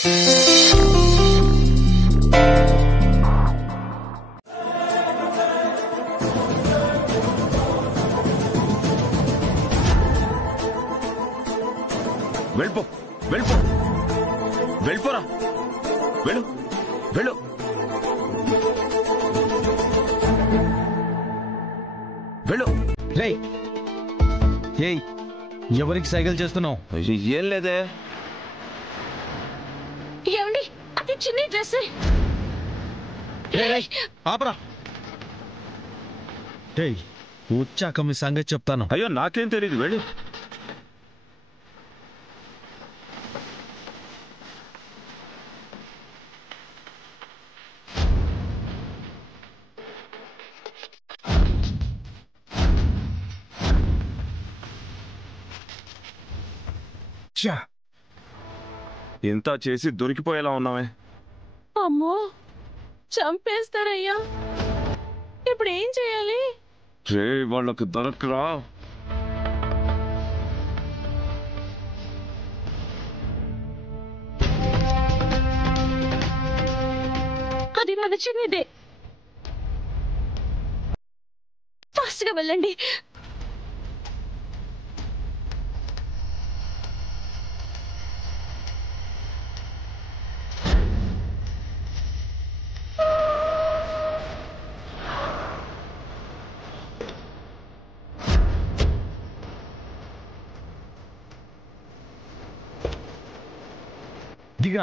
వెళ్ళిపో వెళ్ళిపో వెళ్ళిపోరా వెళ్ళు వెళ్ళు వెళ్ళు. రేయ్ ఏయ్ ఎవరికి సైకిల్ చేస్తున్నావు? ఏం లేదే. ఏమండి అది చిన్ని డ్రెస్. ఆపరా. ఏయ్ వచ్చాక మీ సంగతి చెప్తాను. అయ్యో నాకేం తెలియదు, వెళ్ళు. ఇంత చేసి దొరికిపోయేలా ఉన్నామే. అమ్మో చంపేస్తారయ్యా, ఇప్పుడు ఏం చేయాలి? రే వాళ్ళకి దొరకరా. అది మన చిన్నదే. ఫాస్ట్ గా వెళ్ళండి. దిగా.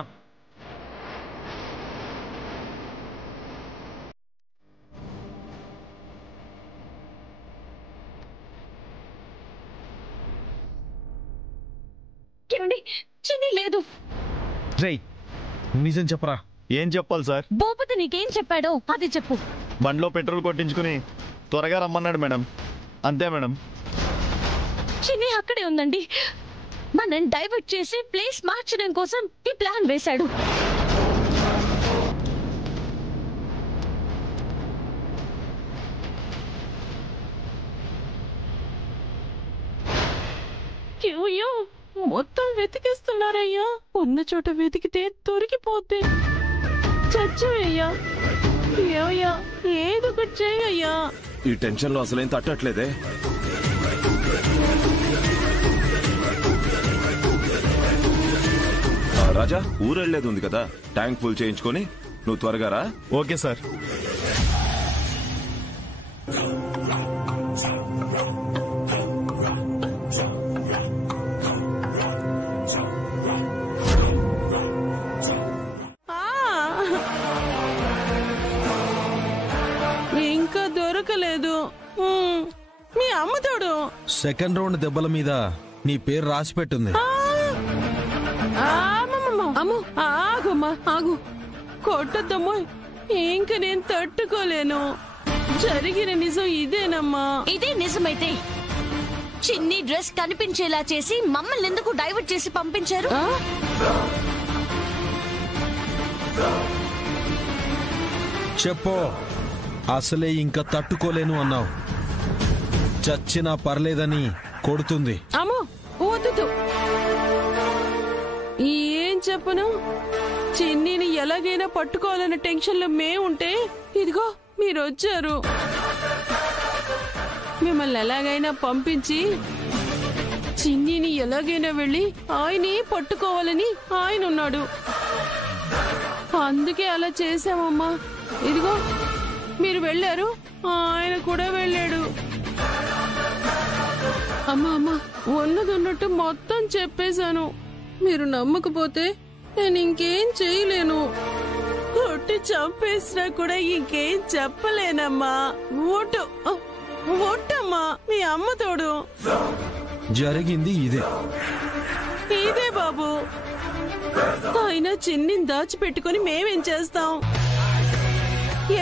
ఏమండి చిన్ని లేదు. రేయ్ నిజం చెప్పరా. ఏం చెప్పాలి సార్? భూపతి నీకేం చెప్పాడో అది చెప్పు. బండిలో పెట్రోల్ కొట్టించుకుని త్వరగా రమ్మన్నాడు మేడం. అంతే మేడం. చిన్ని అక్కడే ఉందండి. మనం డైవర్ట్ చేసి ప్లేస్ మార్చడం కోసం ఈ ప్లాన్ వేశాడు. మొత్తం వెతికిస్తున్నారయ్యా. ఉన్న చోట వెతికితే దొరికిపోతే చచ్చయ్యా. ఏమయ్యా ఏదో ఒకటి చేయయ్యా. ఈ టెన్షన్ లో అసలేం తట్టట్లేదే. రాజా ఊరెళ్ళేది ఉంది కదా, ట్యాంక్ ఫుల్ చేయించుకొని నువ్వు త్వరగా రా. Okay sir. ఇంకా దొరకలేదు. మీ అమ్మతోడు సెకండ్ రౌండ్ దెబ్బల మీద నీ పేరు రాసి పెట్టుంది. ఆగమ్మా ఆగు, కొట్టద్దమ్మా. ఇంక నేను తట్టుకోలేను. జరిగిన నిజం ఇదేనమ్మా. ఇదే నిజమైతే చిన్ని డ్రెస్ కనిపించేలా చేసి మమ్మల్ని ఎందుకు డైవర్ట్ చేసి పంపించారు? చెప్పు. అసలే ఇంకా తట్టుకోలేను అన్నావు. చచ్చినా పర్లేదని కొడుతుంది. అమ్మో వద్దు. ఏం చెప్పను? చిన్నిని ఎలాగైనా పట్టుకోవాలన్న టెన్షన్ లో మేముంటే ఇదిగో మీరు వచ్చారు. మిమ్మల్ని ఎలాగైనా పంపించి చిన్నిని ఎలాగైనా వెళ్ళి ఆయన్ని పట్టుకోవాలని ఆయన ఉన్నాడు. అందుకే అలా చేశామమ్మా. ఇదిగో మీరు వెళ్ళారు, ఆయన కూడా వెళ్ళాడు. అమ్మా ఉన్నది ఉన్నట్టు మొత్తం చెప్పేశాను. మీరు నమ్మకపోతే నేను ఇంకేం చేయలేను. కొట్టి చంపేసినా కూడా ఇంకేం చెప్పలేనమ్మా. ఓటమ్మా మీ అమ్మ తోడు. జరిగింది ఇదే బాబు. ఆయన చిన్నిని దాచిపెట్టుకుని మేమేం చేస్తాం?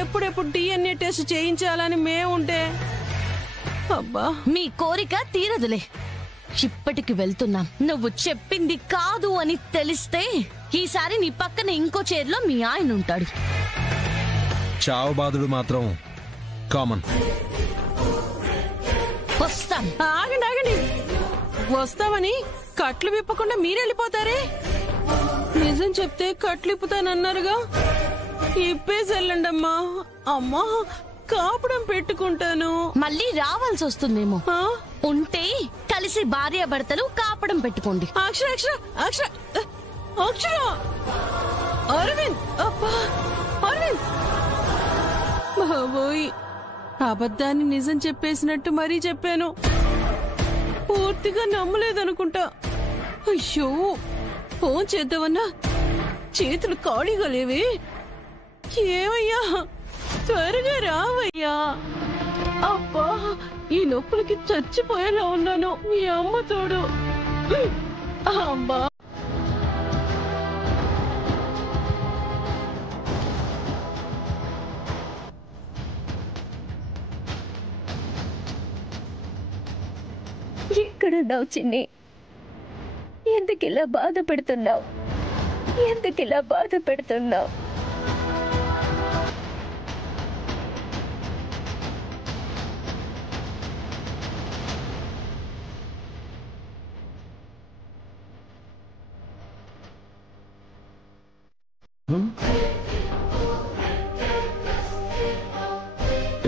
ఎప్పుడెప్పుడు DNA టెస్ట్ చేయించాలని మేముంటే అబ్బా. మీ కోరిక తీరదులే. ఇప్పటికి వెళ్తున్నాం. నువ్వు చెప్పింది కాదు అని తెలిస్తే ఈసారి నీ పక్కన ఇంకో చైర్లో మీ ఆయన ఉంటాడు. చావు బాధుడు మాత్రం కామన్. వస్తాం. ఆగండి. వస్తామని కట్లు విప్పకుండా మీరెళ్ళిపోతారే. నిజం చెప్తే కట్లిప్పుతానన్నారుగా, ఇప్పేసి వెళ్ళండమ్మా. అమ్మా కాపుడం పెట్టుకుంటాను. మళ్ళీ రావాల్సి వస్తుందేమో. ఉంటే కలిసి భార్యాభర్తలు కాపడం పెట్టుకోండి. అక్షర అక్షర అక్షర అక్షర అరవింద్, అబ్బా అరవింద్ బాబోయ్, అబద్ధాన్ని నిజం చెప్పేసినట్టు మరీ చెప్పాను. పూర్తిగా నమ్మలేదనుకుంటా. అయ్యో, ఫోన్ చేద్దామన్నా చేతులు ఖాళీగా లేవే. ఏమయ్యా, త్వరగా రావయ్యా. అబ్బా, ఈ నొప్పులకి చచ్చిపోయేలా ఉన్నాను. మీ అమ్మ తోడు. అబ్బా, ఎక్కడున్నావు చిన్ని? ఎందుకిలా బాధ పెడుతున్నావు? ఎందుకిలా బాధ పెడుతున్నావు?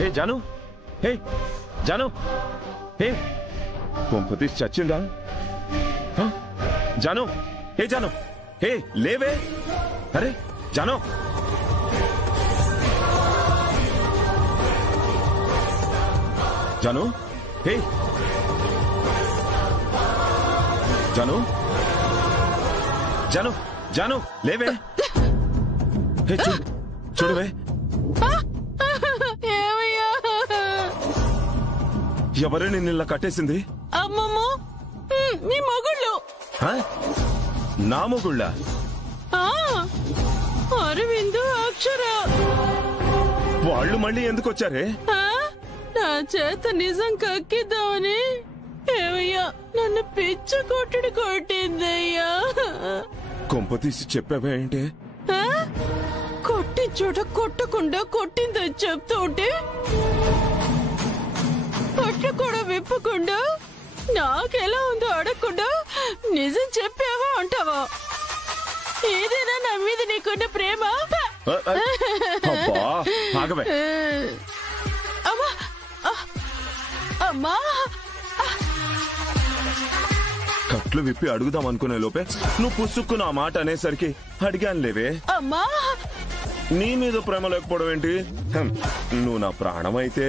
ఏ జాను, హే జాను, హే కొంపతీసి చచ్చిందా? జాను, హే జాను, హే లేవే. అరే జాను, జాను, హే జాను, జాను, జాను లేవే. హే చూడవే. ఏమయ్యా, ఎవరే నిన్న కట్టేసింది? అమ్మమ్మ, నీ మొగుళ్ళు. నా మొగుళ్ళ? అరవింద్, అక్షర. వాళ్ళు మళ్ళీ ఎందుకు వచ్చారే? నా చేత నిజం కక్కిద్దామని. ఏమయ్యా, నన్ను పిచ్చ కొట్టుడు కొట్టిందయ్యా. కొంపతీసి చెప్పావే ఏంటి? కొట్టి చోట కొట్టకుండా కొట్టిందని చెప్తూ ఉంటే పట్టు కూడా విప్పకుండా, నాకెలా ఉందో అడగకుండా నిజం చెప్పావా అంటావా? ఏదైనా నా మీద నీకున్న ప్రేమ? ఆగవే. అమ్మా, అమ్మా, కట్లు విప్పి అడుగుదాం అనుకునే లోపే నువ్వు పుసుక్కు నా మాట అనేసరికి అడిగాను లేవే. అమ్మా, నీ మీద ప్రేమ లేకపోవడం ఏంటి? నువ్వు నా ప్రాణమైతే.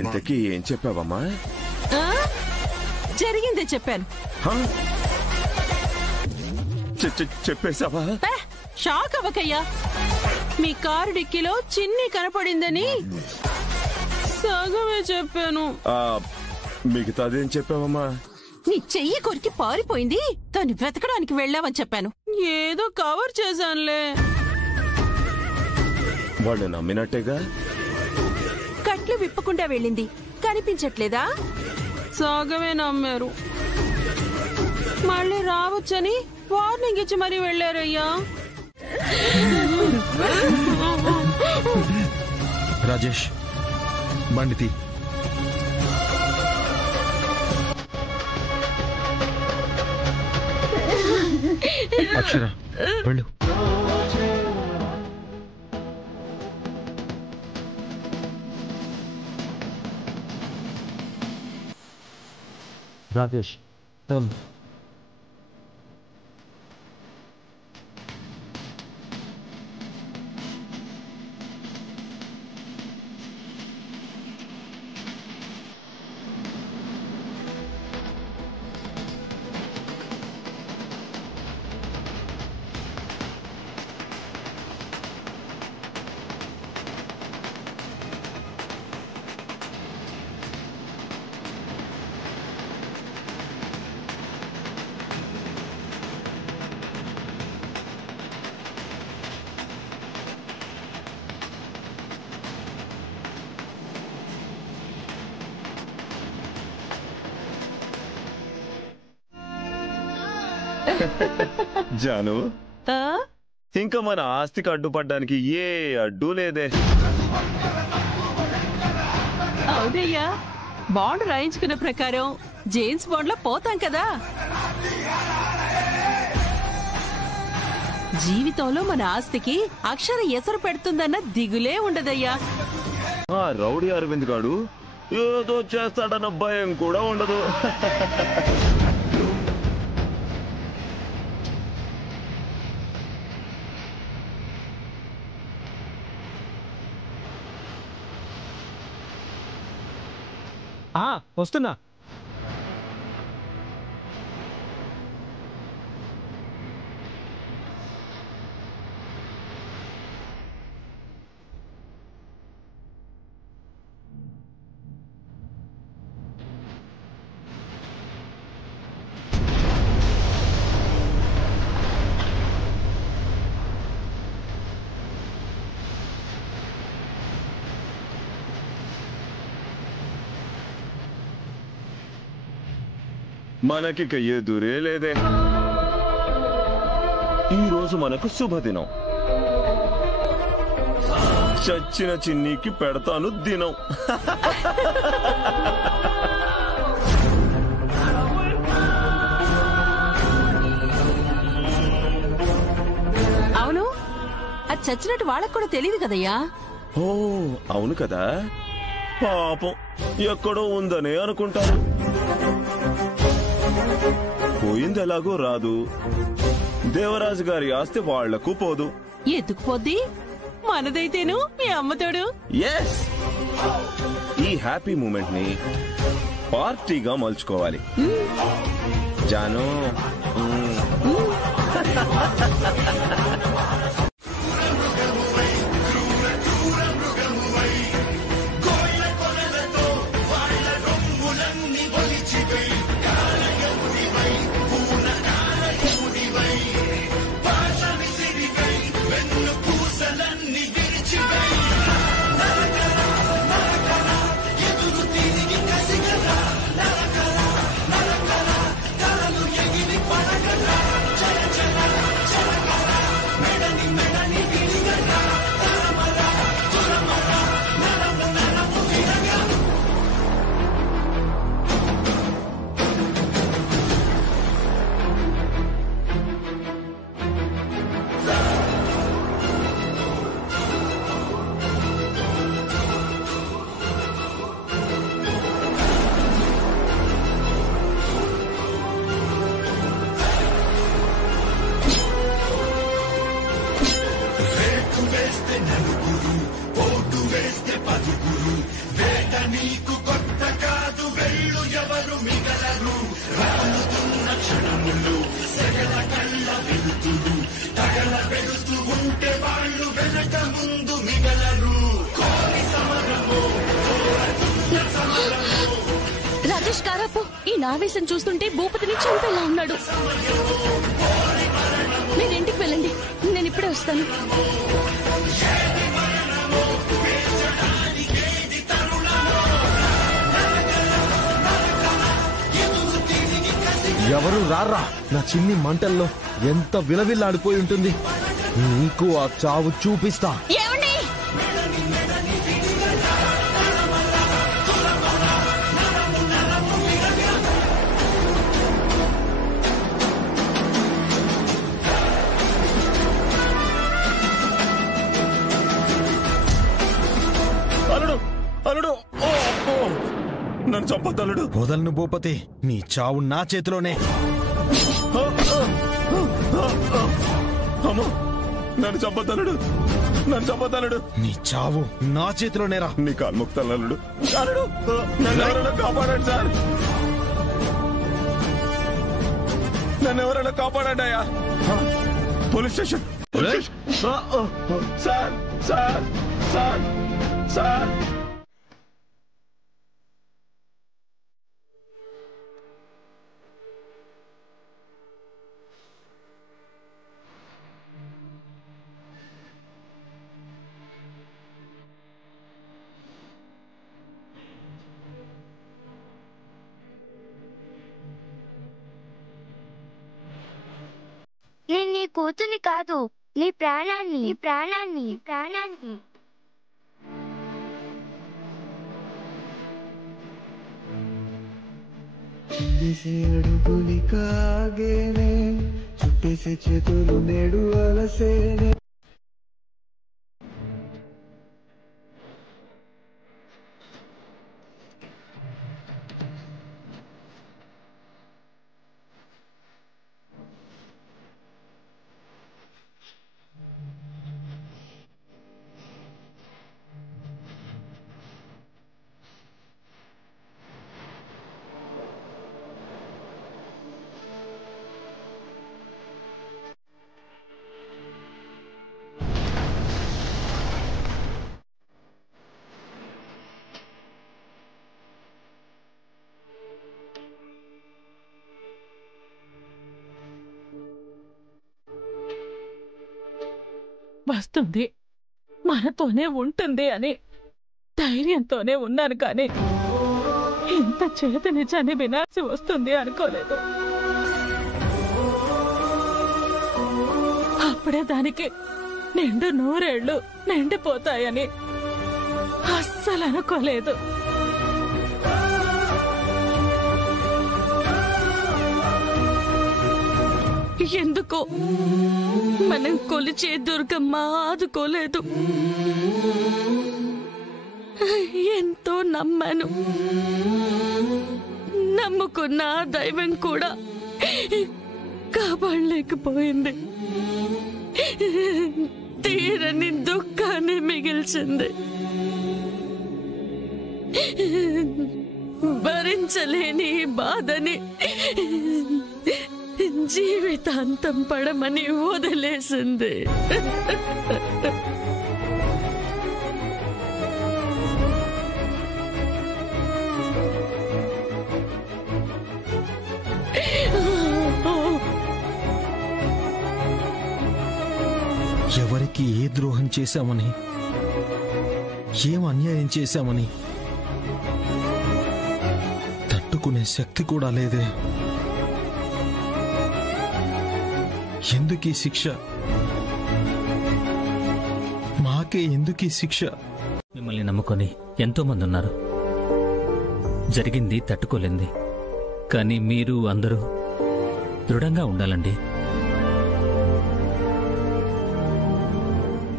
ఇంతకీ ఏం చెప్పావమ్మా? జరిగిందే చెప్పాను. చెప్పేశావా? షాక్ అవ్వకయ్యా. మీ కారు డిక్కీలో చిన్ని కనపడిందని సగమే చెప్పాను. మిగతాదేం చెప్పావమ్మా? నీ చెయ్యి కొరికి పారిపోయింది, దాన్ని వెతకడానికి వెళ్ళావని చెప్పాను. ఏదో కవర్ చేశానులే. వాళ్ళు నమ్మినట్టేగా? కట్లు విప్పకుండా వెళ్ళింది, కనిపించట్లేదా? సగమే నమ్మారు. మళ్ళీ రావచ్చని వార్నింగ్ ఇచ్చి మరీ వెళ్ళారయ్యా. రాజేష్, బండితి. అక్షర, వెళ్ళు. రాజేష్, జాను, ఇంకా మన ఆస్తికి అడ్డుపడ్డానికి ఏ అడ్డు లేదే. అవునయ్యా, బాండ్ రాయించుకున్న ప్రకారం జేమ్స్ బాండ్ లో పోతాం కదా. జీవితంలో మన ఆస్తికి అక్షర ఎసరు పెడుతుందన్న దిగులే ఉండదయ్యా. ఆ రౌడీ అరవింద్ గాడు ఏదో చేస్తాడన్న భయం కూడా ఉండదు. వస్తున్నా. మనకిక ఎదురే లేదే. ఈరోజు మనకు శుభదినం. చచ్చిన చిన్నీకి పెడతాను దినం. అవును, అది చచ్చినట్టు వాళ్ళకు కూడా తెలియదు కదయ్యా. ఓ అవును కదా, పాపం ఎక్కడో ఉందనే అనుకుంటారు. పోయింది ఎలాగో రాదు. దేవరాజు గారి ఆస్తి వాళ్లకు పోదు. ఎత్తుకుపోద్ది మనదైతేను మీ అమ్మతోడు. ఎస్, ఈ హ్యాపీ మూమెంట్ ని పార్టీగా మలుచుకోవాలి. జాను రాజేష్ కారాపు, ఈ నావేశం చూస్తుంటే భూపతిని చంపేలా ఉన్నాడు. మీరు ఇంటికి వెళ్ళండి, నేను ఇప్పుడే వస్తాను. ఎవరు రారా, నా చిన్ని మంటల్లో ఎంత విలవిల్లాడిపోయి ఉంటుంది. నీకు ఆ చావు చూపిస్తా. ఏమండి, అల్లుడు అల్లుడు, నన్ను చంపొద్దు అల్లుడు. వదలను భూపతి, నీ చావు నా చేతిలోనే. అమ్మో, నన్ను చంపొద్దు అల్లుడు, నన్ను చంపొద్దు అల్లుడు. నీ చావు నా చేతిలోనేరా. నీ కాల్ముక్తాను అల్లుడు. అల్లుడు, నన్ను ఎవరైనా కాపాడండి సార్, నన్ను ఎవరైనా కాపాడండి అయ్యా. Police station, sir sir sir sir. నేను నీ కూతుర్ని కాదు, నీ ప్రాణాన్ని, నీ ప్రాణాన్ని, నీ ప్రాణాన్ని. వేసే అడుగులి కాగేనే చుట్టేసే చేతులు నేడు అలసేనే వస్తుంది, మనతోనే ఉంటుంది అని ధైర్యంతోనే ఉన్నాను, కానీ ఇంత చేతి నిజాన్ని వినాల్సి వస్తుంది అనుకోలేదు. అప్పుడే దానికి నిండు 100 ఏళ్ళు నిండిపోతాయని అస్సలు అనుకోలేదు. ఎందుకో మనం కొలిచే దుర్గమ్మ ఆదుకోలేదు. ఎంతో నమ్మాను, నమ్ముకున్న దైవం కూడా కాపాడలేకపోయింది. తీరని దుఃఖాన్ని మిగిల్చింది. భరించలేని బాధని జీవితాంతం పడమని వదిలేసింది. ఎవరికి ఏ ద్రోహం చేశామని, ఏం అన్యాయం చేశామని తట్టుకునే శక్తి కూడా లేదే. ఎందుకీ శిక్ష? మాకే ఎందుకీ శిక్ష? మిమ్మల్ని నమ్ముకొని ఎంతో మంది ఉన్నారు. జరిగింది తట్టుకోలేంది. కానీ మీరు అందరూ దృఢంగా ఉండాలండి.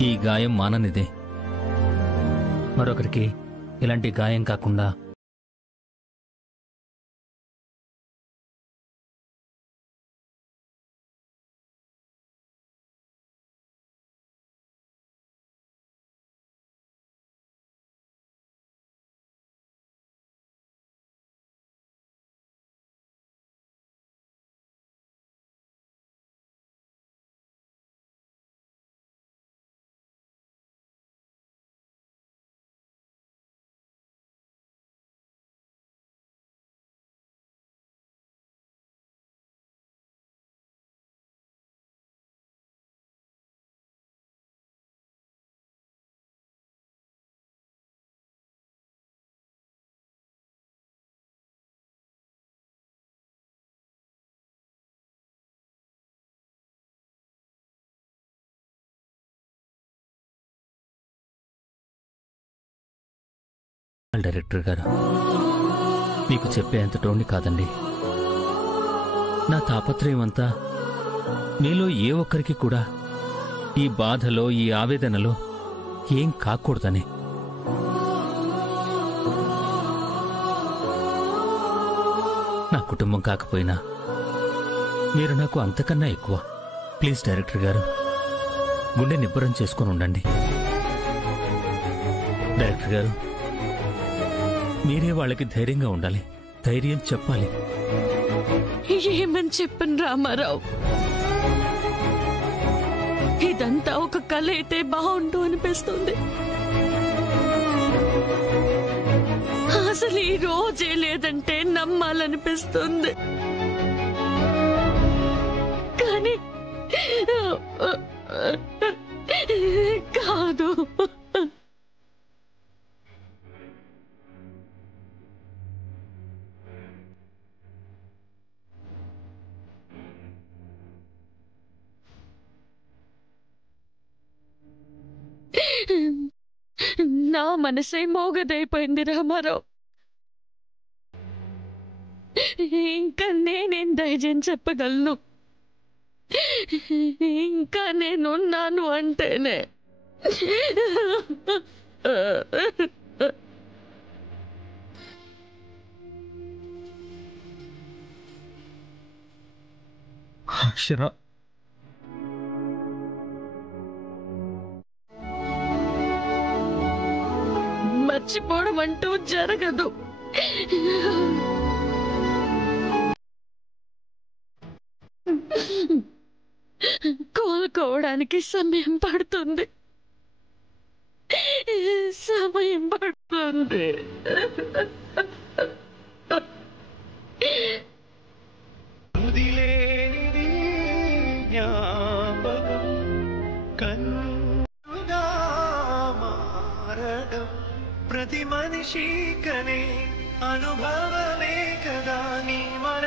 ఈ గాయం మాననిదే. మరొకరికి ఇలాంటి గాయం కాకుండా డైరెక్టర్ గారు, మీకు చెప్పేంత టోన్ని కాదండి. నా తాపత్రయం అంతా మీలో ఏ ఒక్కరికి కూడా ఈ బాధలో, ఈ ఆవేదనలో ఏం కాకూడదని. నా కుటుంబం కాకపోయినా మీరు నాకు అంతకన్నా ఎక్కువ. ప్లీజ్ డైరెక్టర్ గారు, గుండె నిబ్బరం చేసుకుని ఉండండి. డైరెక్టర్ గారు, మీరే వాళ్ళకి ధైర్యంగా ఉండాలి, ధైర్యం చెప్పాలి. ఏమని చెప్పను రామారావు? ఇదంతా ఒక కళ అయితే బాగుండు అనిపిస్తుంది. అసలు ఈ రోజే లేదంటే నమ్మాలనిపిస్తుంది. కానీ కాదు. నా మనసే మోగదైపోయింది రామారావు. ఇంకా నేనేం ధైర్యం చెప్పగలను? ఇంకా నేనున్నాను అంటేనే. అక్షర, మర్చిపోవడం అంటూ జరగదు. కోలుకోవడానికి సమయం పడుతుంది. సమయం పడుతుంది. ప్రతి మనిషి కనే అనుభవమే కదా నీ మన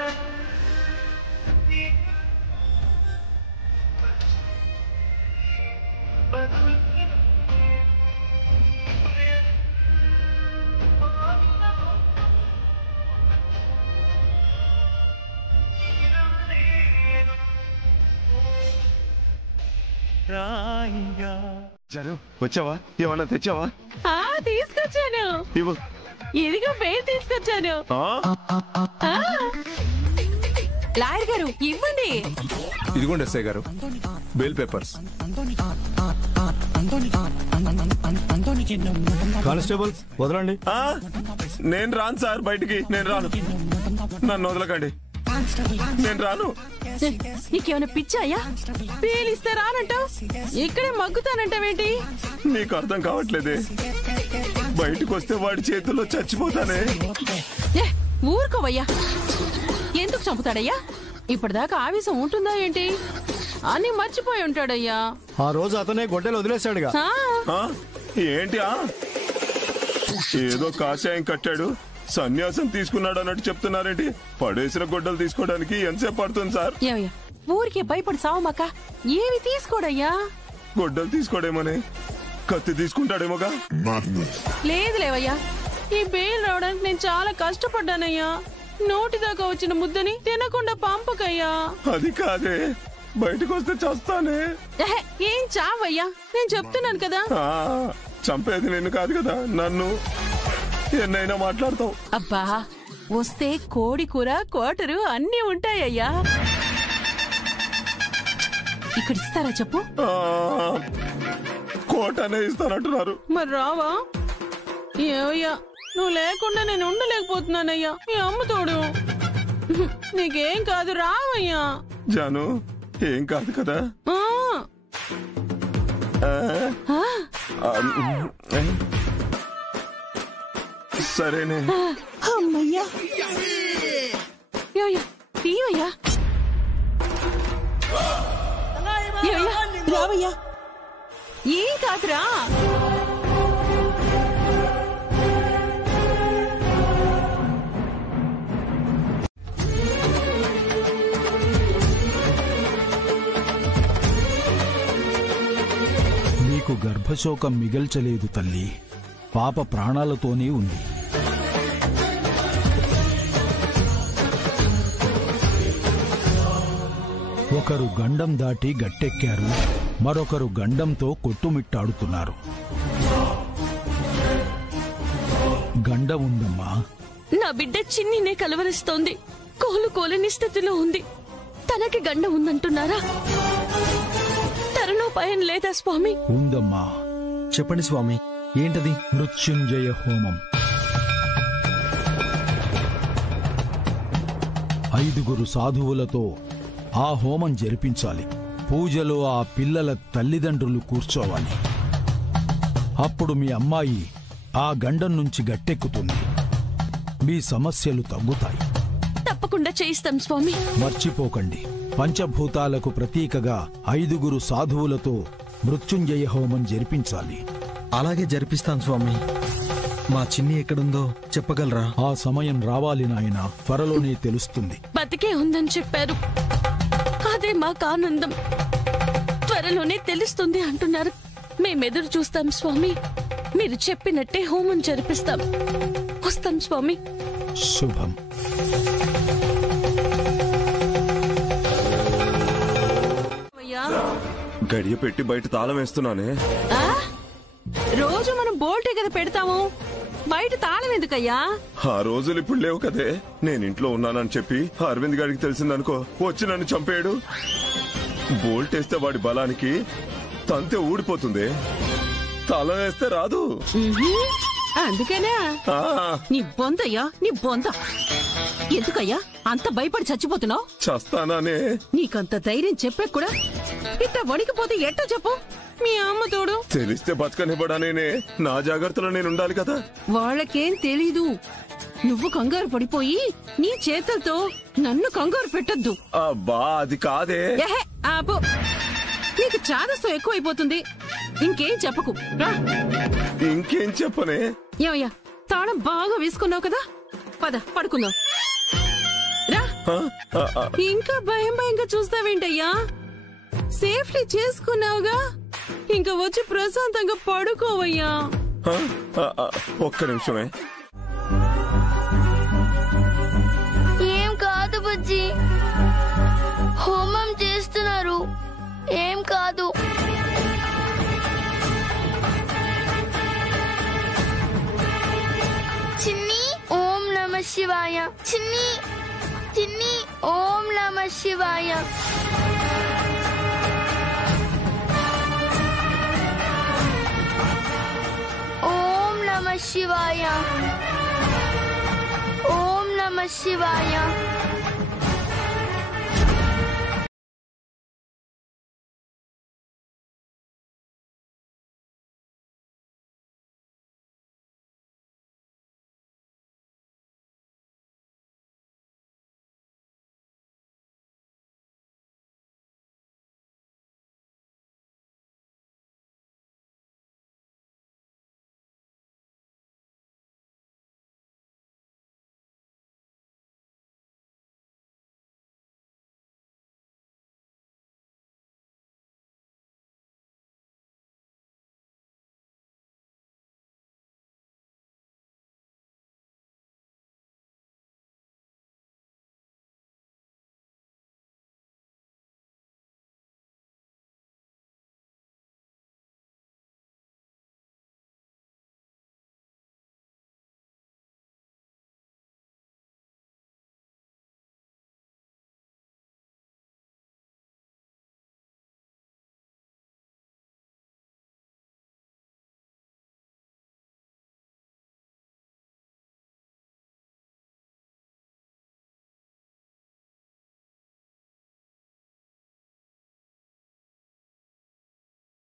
జను, వచ్చావా? ఏమన్నా తెచ్చావా? తీసుకొచ్చాను. ఇవ్వు. ఇదిగో బెయిల్ తీసుకొచ్చాను. లాయర్ గారు ఇవ్వండి. ఇదిగోండి ఎస్ఐ గారు, బెయిల్ పేపర్స్. కానిస్టేబుల్స్ వదలండి. నేను రాను సార్, బయటికి నేను రాను. నన్ను వదలకండి, నేను రాను. నీకేమైనా పిచ్చాయా? బెయిల్ ఇస్తే రానంటావు, ఇక్కడే మగ్గుతానంటావేంటి? నీకు అర్థం కావట్లేదే. బయటకు వస్తే వాడి చేతుల్లో చచ్చిపోతానే. ఊరుకోవయ్యా, ఎందుకు చంపుతాడయ్యా? ఇప్పటిదాకా ఆవేశం ఉంటుందా ఏంటి? అని మర్చిపోయి ఉంటాడయ్యా. ఆ రోజు అతనే గొడ్డలు వదిలేశాడుగా. ఏంటి? ఏదో కాషాయం కట్టాడు, సన్యాసం తీసుకున్నాడు అన్నట్టు చెప్తున్నారేంటి? పడేసిన గొడ్డలు తీసుకోవడానికి ఎంతసేపు పడుతుంది సార్? ఏమయ్యా, ఊరికే భయపడి సావమాక. ఏమి తీసుకోడయ్యా? గొడ్డలు తీసుకోడేమోనే, కత్తి తీసుకుంటాడేమోగా. లేదు లేవయ్యా, ఈ బెయిల్ రావడానికి నేను చాలా కష్టపడ్డానయ్యా. నోటి దాకా వచ్చిన ముద్దని తినకుండా పంపకయ్యా. అది కాదే, బయటకు వస్తే చస్తానే. ఏం చావయ్యా, నేను చెప్తున్నాను కదా. చంపేది నిన్ను కాదు కదా, నన్ను. ఎన్నైనా మాట్లాడతావు. అబ్బా, వస్తే కోడి కూర, కోటరు అన్నీ ఉంటాయ్యా. ఇక్కడ ఇస్తారా చెప్పు? కోటనే ఇస్తానంటున్నారు. మరి రావా? ఏవయ్యా, నువ్వు లేకుండా నేను ఉండలేకపోతున్నానయ్యా. మీ అమ్మ తోడు. నీకేం కాదు, రావయ్యా. జాను, ఏం కాదు కదా? సరేనే. అమ్మయ్యా, తీవయ్యా. రావయ్యా, ఏం కాదురా. నీకు గర్భశోకం మిగల్చలేదు తల్లి, పాప ప్రాణాలతోనే ఉంది. ఒకరు గండం దాటి గట్టెక్కారు, మరొకరు గండంతో కొట్టుమిట్టాడుతున్నారు. గండం ఉందమ్మా. నా బిడ్డ చిన్నినే కలవరిస్తోంది. కోలుకోలేని స్థితిలో ఉంది. తనకి గండం ఉందంటున్నారా? తరుణోపాయం లేదా స్వామి? ఉందమ్మా. చెప్పండి స్వామి, ఏంటది? మృత్యుంజయ హోమం. 5 సాధువులతో ఆ హోమం జరిపించాలి. పూజలో ఆ పిల్లల తల్లిదండ్రులు కూర్చోవాలి. అప్పుడు మీ అమ్మాయి ఆ గండం నుంచి గట్టెక్కుతుంది. మీ సమస్యలు తగ్గుతాయి. తప్పకుండా చేయిస్తాం స్వామి. మర్చిపోకండి, పంచభూతాలకు ప్రతీకగా 5 సాధువులతో మృత్యుంజయ హోమం జరిపించాలి. అలాగే జరిపిస్తాం స్వామి. మా చిన్ని ఎక్కడుందో చెప్పగలరా? ఆ సమయం రావాలి నాయన, త్వరలోనే తెలుస్తుంది. బతికే ఉందని చెప్పారు, అదే మాకు ఆనందం. త్వరలోనే తెలుస్తుంది అంటున్నారు. మేమెదురు చూస్తాం స్వామి. మీరు చెప్పినట్టే హోమం జరిపిస్తాం. వస్తాం స్వామి. శుభం. గడియ పెట్టి బయట తాళం వేస్తున్నానే. రోజు మనం బోల్టే కదా పెడతాము, బయట తాళం ఎందుకయ్యా? ఆ రోజులు ఇప్పుడు లేవు కదే. నేను ఇంట్లో ఉన్నానని చెప్పి అరవింద్ గారికి తెలిసిందనుకో, వచ్చి నన్ను చంపేయడు. బోల్ట్ వేస్తే వాడి బలానికి తంతే ఊడిపోతుంది, తాళం వేస్తే రాదు. అందుకేనా నీ బొందయ్యా, నీ బొంద. ఎందుకయ్యా అంత భయపడి చచ్చిపోతున్నావు? చస్తానానే. నీకంత ధైర్యం చెప్పే కూడా ఇట్ట వణికిపోతే ఎట్టో చెప్పు. మీ అమ్మ తోడు తెలిస్తే బతకనివ్వడానే. నా జాగ్రత్తలో నేను ఉండాలి కదా. వాళ్ళకేం తెలీదు. నువ్వు కంగారు పడిపోయి నీ చేతులతో నన్ను కంగారు పెట్టొద్దు. అబ్బా అది కాదే. ఆపు, నీకు చాదస్తం ఎక్కువైపోతుంది. ఇంకేం చెప్పకు రా. ఇంకేం చెప్పనే? ఏమయ్యా తాళం బాగా వేసుకున్నావు కదా, పద పడుకుందాం రా. ఇంకా భయం భయంగా చూస్తావేంటయ్యా? సేఫ్లీ చేసుకున్నావుగా, ఇంకా వచ్చి ప్రశాంతంగా పడుకోవయ్యా. ఒక్క నిమిషమే. ఏం కాదు బుజ్జి, హోమం చేస్తున్నారు, ఏం కాదు. చిన్ని ఓం నమ శివాయ. చిన్ని చిన్ని ఓం నమ శివాయ. ఓం నమ శివాయ. ఓం నమ శివాయ.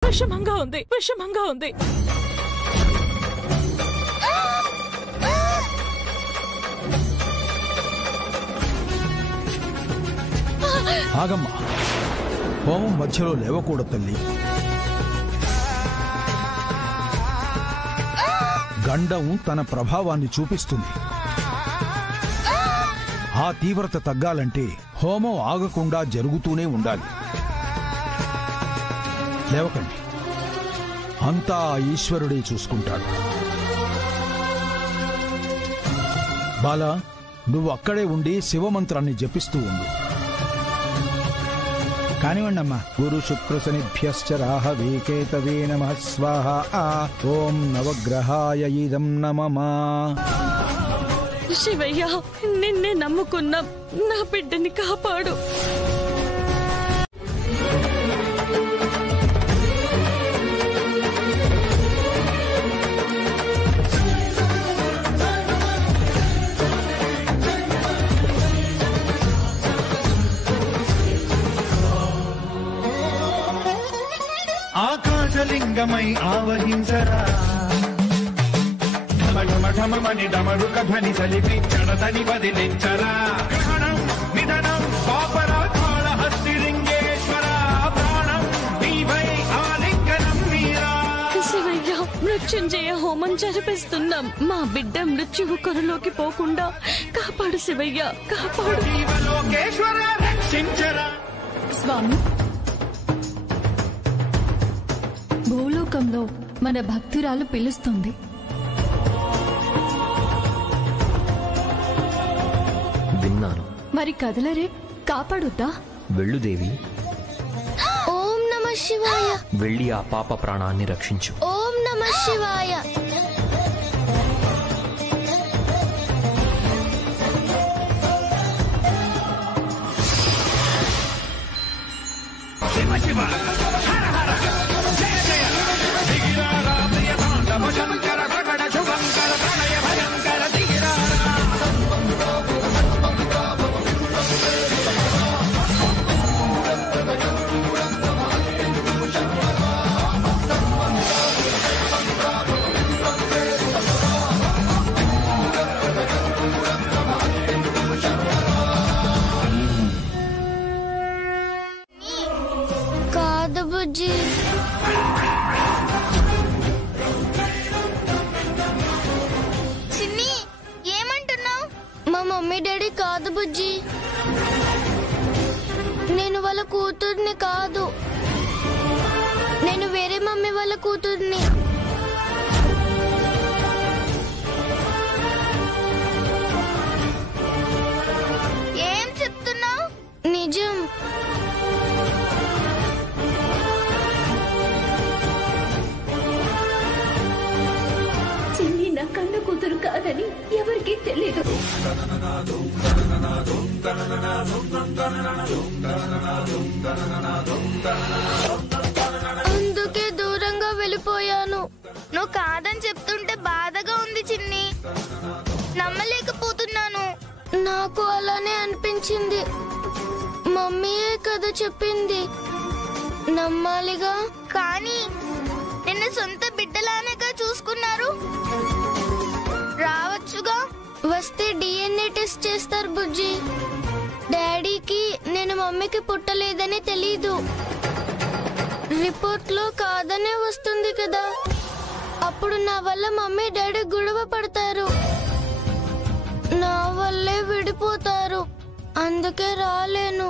విషమంగా ఉంది, విషమంగా ఉంది. ఆగమ్మా, హోమం మధ్యలో లేవకూడదు తల్లి. గండం తన ప్రభావాన్ని చూపిస్తుంది. ఆ తీవ్రత తగ్గాలంటే హోమం ఆగకుండా జరుగుతూనే ఉండాలి. లేవకండి, అంతా ఈశ్వరుడే చూసుకుంటాడు. బాలా, నువ్వు అక్కడే ఉండి శివమంత్రాన్ని జపిస్తూ ఉండు. కానివ్వండి అమ్మా. గురు శుక్ర శనిభ్యశ్చ రాహవే కేతవే నమః స్వాహ. ఓం నవగ్రహాయ ఇదం నమమా. శివయ్య, నిన్నే నమ్ముకున్నాం, నా బిడ్డని కాపాడు. ఆకాశలింగమై ఆవహించరా, ఢమఢమఢమని డమరుక ధ్వని చలిపి చడతని వదిలించరా. గ్రహణం నిధనం పాపరాధాళ హస్తిలింగేశ్వర, ప్రాణం నీవై ఆలింగనం మీరా. శివయ్య, మృత్యుంజయ హోమం జరిపిస్తున్నాం. మా బిడ్డ మృత్యువు కొరలోకి పోకుండా కాపాడు శివయ్య, కాపాడు. జీవలోకేశ్వర రక్షించరా. స్వామి, భూలోకంలో మన భక్తురాలు పిలుస్తుంది. విన్నాను. మరి కదలరే, కాపాడుద్దా? వెళ్ళు దేవి. ఓం నమ శివాయ. వెళ్ళి ఆ పాప ప్రాణాన్ని రక్షించు. ఓం నమః శివాయ. శివ శివ హర హర జయ జయ దిగిరారా ప్రియ తాండవ శంకర ప్రకట శుభంకర ప్రణయ భయంకర దిగిరారా. కాదు బుజ్జి. చిన్ని ఏమంటున్నావు? మా మమ్మీ డాడీ కాదు బుజ్జి. నేను వాళ్ళ కూతుర్ని కాదు, నేను వేరే మమ్మీ వాళ్ళ కూతుర్ని. ఏం చెప్తున్నావు? నిజం. చిన్ని నా కన్న కూతురు కాదని ఎవరికీ తెలియదు. అందుకే దూరంగా వెళ్ళిపోయాను. నువ్వు కాదని చెప్తుంటే బాధగా ఉంది చిన్ని, నమ్మలేకపోతున్నాను. నాకు అలానే అనిపించింది. మమ్మీయే కదా చెప్పింది, నమ్మాలిగా. కానీ నిన్ను సొంత బిడ్డలానేగా చూసుకున్నారు. రావచ్చుగా. వస్తే DNA టెస్ట్ చేస్తారు బుజ్జి. డాడీకి నేను మమ్మీకి పుట్టలేదని తెలీదు. రిపోర్ట్ లో కాదనే వస్తుంది కదా. అప్పుడు నా వల్ల మమ్మీ డాడీ గొడవ పడతారు, నా వల్లే విడిపోతారు. అందుకే రాలేను.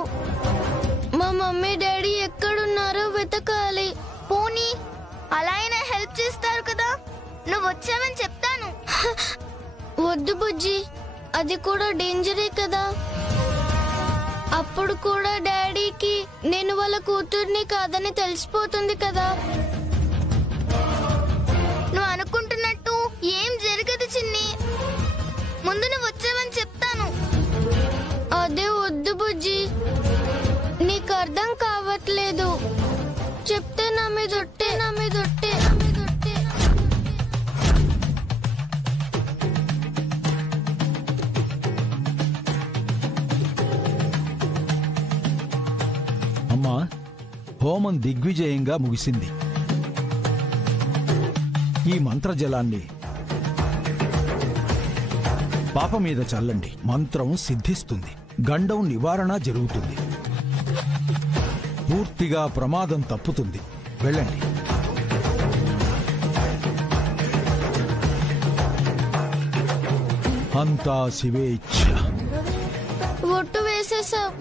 మా మమ్మీ డాడీ ఎక్కడున్నారో వెతకాలి. పోనీ అలా అయినా హెల్ప్ చేస్తారు కదా. నువ్వు వచ్చావని చెప్తాను. వద్దు బుజ్జి, అది కూడా డేంజరే కదా. అప్పుడు కూడా డాడీకి నేను వాళ్ళ కూతుర్ని కాదని తెలిసిపోతుంది కదా. నువ్వు అనుకుంటున్నట్టు ఏం జరగదు చిన్ని. ముందు నువ్వు వచ్చావని చెప్తాను. అదే వద్దు బుజ్జి, నీకు అర్థం కావట్లేదు. చెప్తే నా మీదొట్టే, నా మీదొట్టే. అమ్మా, హోమం దిగ్విజయంగా ముగిసింది. ఈ మంత్రజలాన్ని పాప మీద చల్లండి. మంత్రం సిద్ధిస్తుంది, గండం నివారణ జరుగుతుంది, పూర్తిగా ప్రమాదం తప్పుతుంది. వెళ్ళండి. అంతా శివేచ్ఛ. ఒట్టు వేసేసావు.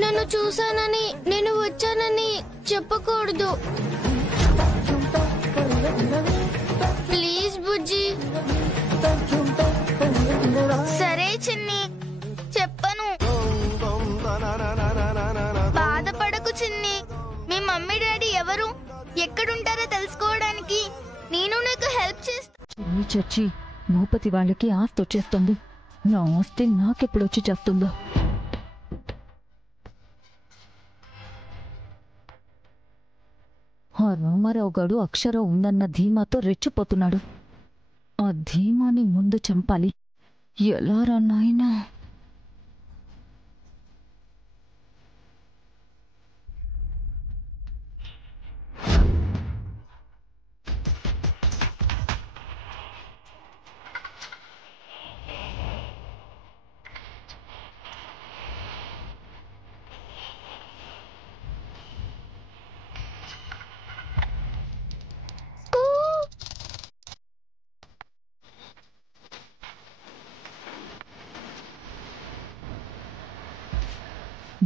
నన్ను చూశానని, నేను వచ్చానని చెప్పకూడదు. ప్లీజ్ బుజ్జి. సరే చిన్ని, చెప్పను. బాధపడకు చిన్ని. మీ మమ్మీ డాడీ ఎవరు, ఎక్కడుంటారో తెలుసుకోవడానికి నేను నీకు హెల్ప్ చేస్తాను. చచ్చి భూపతి వాళ్ళకి ఆస్తి వచ్చేస్తుంది. నా ఆస్తి నాకెప్పుడు వచ్చి చేస్తుందో. ఆ రామారావు గాడు అక్షరం ఉందన్న ధీమాతో రెచ్చిపోతున్నాడు. ఆ ధీమాని ముందు చంపాలి. ఎలా రా నాయనా?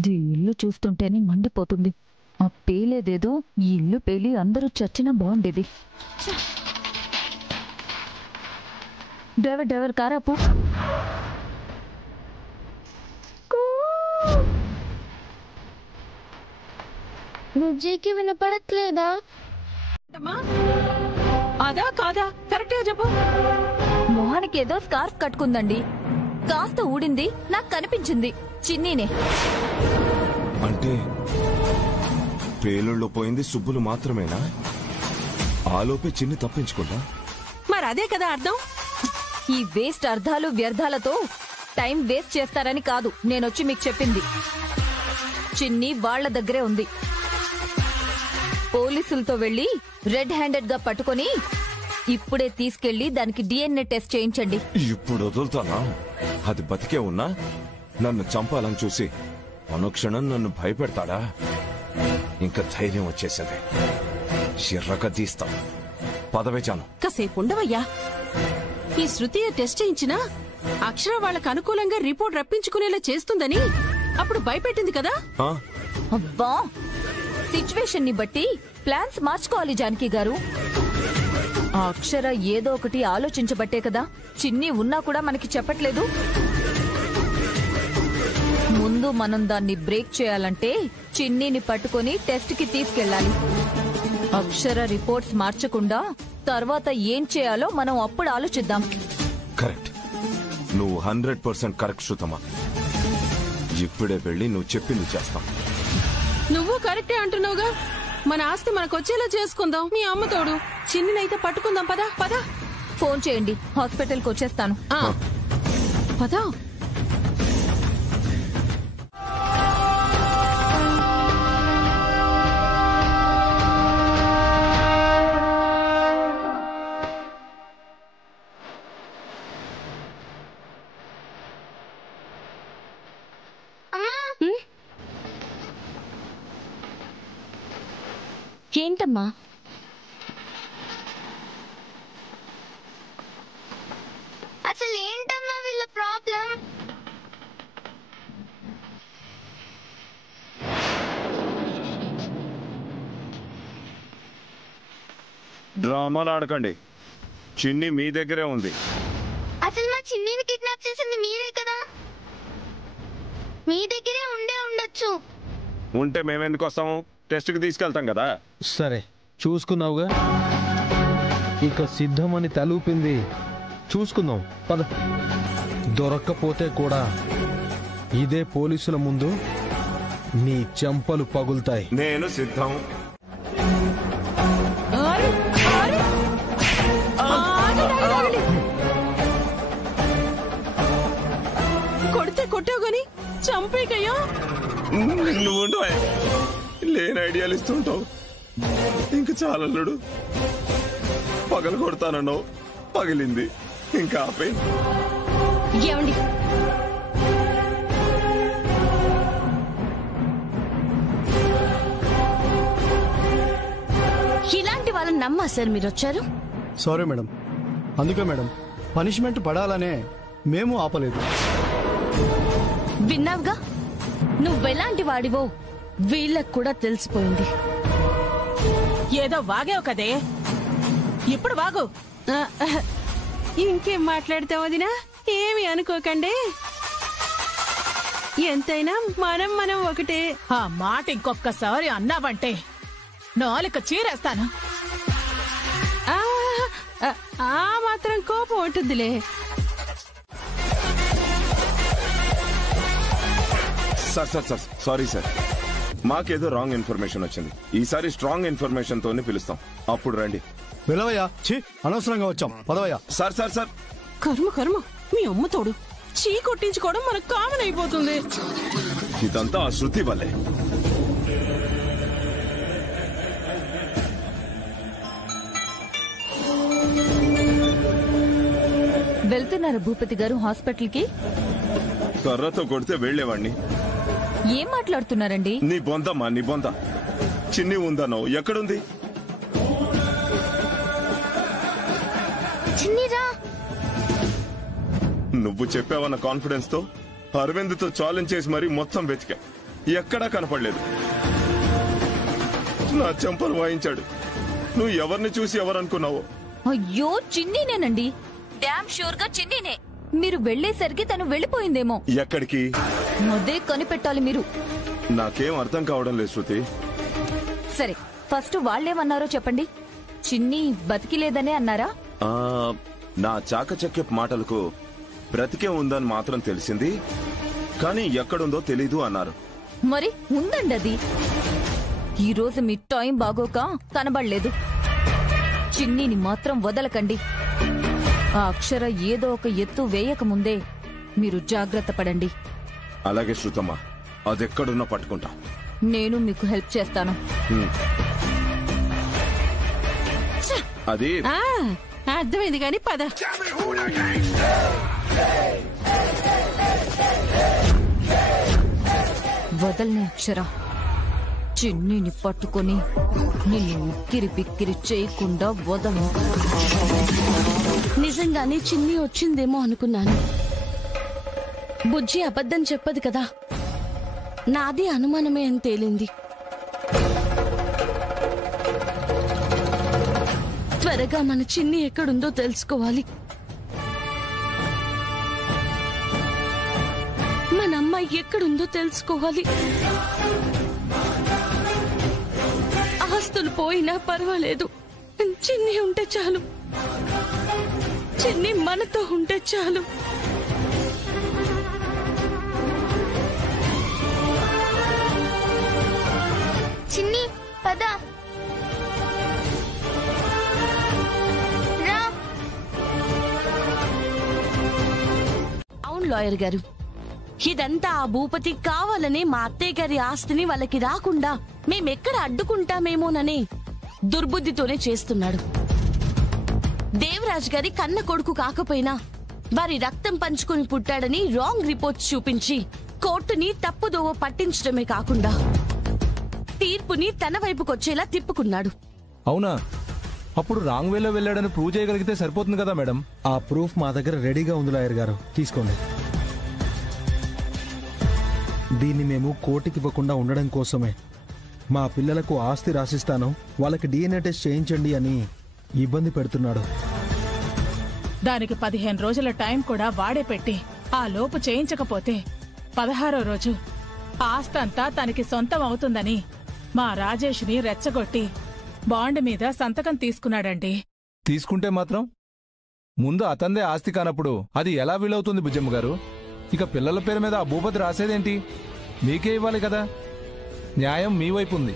ఈ ఇల్లు చూస్తుంటేనే మండిపోతుంది. ఆ పేలేదేదో ఈ ఇల్లు పేలి అందరూ చచ్చినా బాగుండేది. డ్రైవర్ కారాపు. బుజ్జికి వినపడట్లేదా? అదా కాదా కరెక్ట్ గా చెప్పు. మొహానికి ఏదో స్కార్ఫ్ కట్టుకుందండి, కాస్త ఊడింది, నాకు కనిపించింది చిన్నీనే. అంటే పేలుళ్ళు పోయింది సుబ్బులు మాత్రమేనా? ఆలోపే చిన్ని తప్పించుకుంటా? మరి అదే కదా అర్థం. ఈ వేస్ట్ అర్థాలు వ్యర్థాలతో టైం వేస్ట్ చేస్తారని కాదు నేనొచ్చి మీకు చెప్పింది. చిన్ని వాళ్ల దగ్గరే ఉంది. పోలీసులతో వెళ్లి రెడ్ హ్యాండెడ్ గా పట్టుకొని ఇప్పుడే తీసుకెళ్లి దానికి DNA టెస్ట్ చేయించండి. ఇప్పుడు వదులుతానా? అది బతికే ఉన్నా నన్ను చంపాలని చూసి అనుక్షణం నన్ను భయపెడతాడా? ఇంకా ధైర్యం వచ్చేసింది. ఎర్రగా తీస్తాం. పదవేచాను. కాసేపు ఉండవయ్యా. ఈ శృతి టెస్ట్ చేయించినా అక్షర వాళ్ళకు అనుకూలంగా రిపోర్ట్ రప్పించుకునేలా చేస్తుందని అప్పుడు భయపెట్టింది కదా. అబ్బా, సిచ్యువేషన్ ని బట్టి ప్లాన్స్ మార్చుకోవాలి జానకి గారు. ఆ అక్షర ఏదో ఒకటి ఆలోచించబట్టే కదా చిన్ని ఉన్నా కూడా మనకి చెప్పట్లేదు. ముందు మనం దాన్ని బ్రేక్ చేయాలంటే చిన్నిని పట్టుకొని టెస్ట్ కి తీసుకెళ్లాలి. అక్షర రిపోర్ట్స్ మార్చకుండా తర్వాత ఏం చేయాలో మనం అప్పుడు ఆలోచిద్దాం. కరెక్ట్. నువ్వు 100% కరెక్ట్ శృతమా. ఇప్పుడే వెళ్ళి నువ్వు చెప్పింది చేస్తాం. నువ్వు కరెక్టే అంటున్నావుగా. మన ఆస్తి మనకు వచ్చేలా చేసుకుందాం. మీ అమ్మ తోడు చిన్నినైతే పట్టుకుందాం. పదా పదా. ఫోన్ చేయండి, హాస్పిటల్కి వచ్చేస్తాను. పదా. ఏంటమ్మా? అసలు ఏంటమ్మా వీళ్ళ ప్రాబ్లం? డ్రామాలు ఆడకండి. చిన్ని మీ దగ్గరే ఉంది. అసలు మా చిన్నిని కిడ్నాప్ చేసింది మీరే కదా. మీ దగ్గరే ఉండొచ్చు. ఉంటే మేమెందుకు వస్తాము? టెస్ట్కి తీసుకెళ్తాం కదా. సరే, చూసుకున్నావుగా. ఇక సిద్ధమని తలూపింది. చూసుకుందాం పద. దొరక్కపోతే కూడా ఇదే పోలీసుల ముందు నీ చెంపలు పగులుతాయి. నేను సిద్ధం. కొడితే కొట్టావు గాని చంపేకయ్యా. నువ్వు లేని ఐడియాలు ఇస్తుంటావు. ఇంక చాలల్లుడు. పగలు కొడతానన్నావు, పగిలింది. ఇంకా ఆపే. ఏమండి, ఇలాంటి వాళ్ళని నమ్మా సార్ మీరు వచ్చారు? Sorry madam. అందుకే మేడం పనిష్మెంట్ పడాలనే మేము ఆపలేదు. విన్నావుగా, నువ్వెలాంటి వాడివో వీళ్ళకు కూడా తెలిసిపోయింది. ఏదో వాగావు కదే, ఇప్పుడు వాగు. ఇంకేం మాట్లాడతావు వదినా? ఏమి అనుకోకండి. ఎంతైనా మనం ఒకటే. ఆ మాట ఇంకొకసారి అన్నావంటే నాలుక చీరేస్తాను. ఆ మాత్రం కోపం ఉంటుందిలే. Sir sorry sir. మాకేదో రాంగ్ ఇన్ఫర్మేషన్ వచ్చింది. ఈసారి స్ట్రాంగ్ ఇన్ఫర్మేషన్ తోనే పిలుస్తాం. అప్పుడు రండి. వెళ్ళవయ్యా. అనవసరంగా వచ్చాం. పదవయ్యా. సార్ కర్మ మీ అమ్మ తోడు చీ కొట్టించుకోవడం మనకు కామన్ అయిపోతుంది. ఇదంతా ఆ శృతి వల్లే. వెళ్తున్నారు భూపతి గారు హాస్పిటల్ కి? కర్రతో కొడితే వెళ్లేవాణ్ణి. ఏం మాట్లాడుతున్నారండి? నీ బొందమ్మా, నీ బొంద. చిన్ని ఉందనో ఎక్కడుంది? నువ్వు చెప్పావన్న కాన్ఫిడెన్స్ తో అరవింద్ తో ఛాలెంజ్ చేసి మరీ మొత్తం వెతికా. ఎక్కడా కనపడలేదు. నా చెంపలు వాయించాడు. నువ్వు ఎవరిని చూసి ఎవరనుకున్నావో? అయ్యో, చిన్నీనేనండి. డామ్ షూర్ గా చిన్నీనే. మీరు వెళ్లేసరికి తను వెళ్లిపోయిందేమో. ఎక్కడికి? అదే కనిపెట్టాలి మీరు. నాకేం అర్థం కావడం లేదు శృతి. సరే, ఫస్ట్ వాళ్ళేమన్నారో చెప్పండి. చిన్ని బతికిలేదనే అన్నారా? నా చాకచక్యపు మాటలకు బ్రతికే ఉందని మాత్రం తెలిసింది, కానీ ఎక్కడుందో తెలీదు అన్నారు. మరి ఉందండి అది. ఈ రోజు మీ టైం బాగోక కనబడలేదు. చిన్నిని మాత్రం వదలకండి. ఆ అక్షర ఏదో ఒక ఎత్తు వేయకముందే మీరు జాగ్రత్త పడండి. అలాగే శృతమ్మ, అదెక్కడున్నా పట్టుకుంటా. నేను మీకు హెల్ప్ చేస్తాను. అది అర్థమైంది గాని పద. వదల్ని అక్షర. చిన్నిని పట్టుకొని నిన్ను ఉక్కిరి బిక్కిరి చేయకుండా వదలను. నిజంగానే చిన్ని వచ్చిందేమో అనుకున్నాను. బుజ్జి అబద్ధం చెప్పదు కదా, నాది అనుమానమే అని తేలింది. త్వరగా మన చిన్ని ఎక్కడుందో తెలుసుకోవాలి. మన అమ్మాయి ఎక్కడుందో తెలుసుకోవాలి. ఆస్తులు పోయినా పర్వాలేదు, చిన్ని ఉంటే చాలు. చిన్ని మనతో ఉంటే చాలు. చిన్ని పద. అవును లాయర్ గారు, ఇదంతా ఆ భూపతి కావాలనే మా అత్తయ్య గారి ఆస్తిని వాళ్ళకి రాకుండా మేమెక్కడ అడ్డుకుంటామేమోననే దుర్బుద్ధితోనే చేస్తున్నాడు. దేవరాజ్ గారి కన్న కొడుకు కాకపోయినా వారి రక్తం పంచుకొని పుట్టాడని రాంగ్ రిపోర్ట్స్ చూపించి కోర్టుని తప్పుదోవ పట్టించడమే కాకుండా తీర్పుని తన వైపుకొచ్చేలా తిప్పుకున్నాడు. అవునా? అప్పుడు రాంగ్ వేలో వెళ్ళాడని ప్రూవ్ చేయగలిగితే సరిపోతుంది కదా మేడం. ఆ ప్రూఫ్ మా దగ్గర రెడీగా ఉంది లాయర్ గారు, తీసుకోండి. దీన్ని మేము కోర్టుకి ఇవ్వకుండా ఉండడం కోసమే మా పిల్లలకు ఆస్తి రాసిస్తాను, వాళ్ళకి DNA టెస్ట్ చేయించండి అని ఇబ్బంది పెడుతున్నాడు. దానికి 15 రోజుల టైం కూడా వాడే పెట్టి ఆ లోపు చేయించకపోతే 16వ రోజు ఆస్తంతా తనకి సొంతం అవుతుందని మా రాజేష్ని రెచ్చగొట్టి బాండ్ మీద సంతకం తీసుకున్నాడండి. తీసుకుంటే మాత్రం ముందు అతందే ఆస్తి కానప్పుడు అది ఎలా వీలవుతుంది బుజ్జమ్మ గారు? ఇక పిల్లల పేరు మీద ఆ భూపతి రాసేదేంటి? మీకే ఇవ్వాలి కదా. న్యాయం మీ వైపు ఉంది.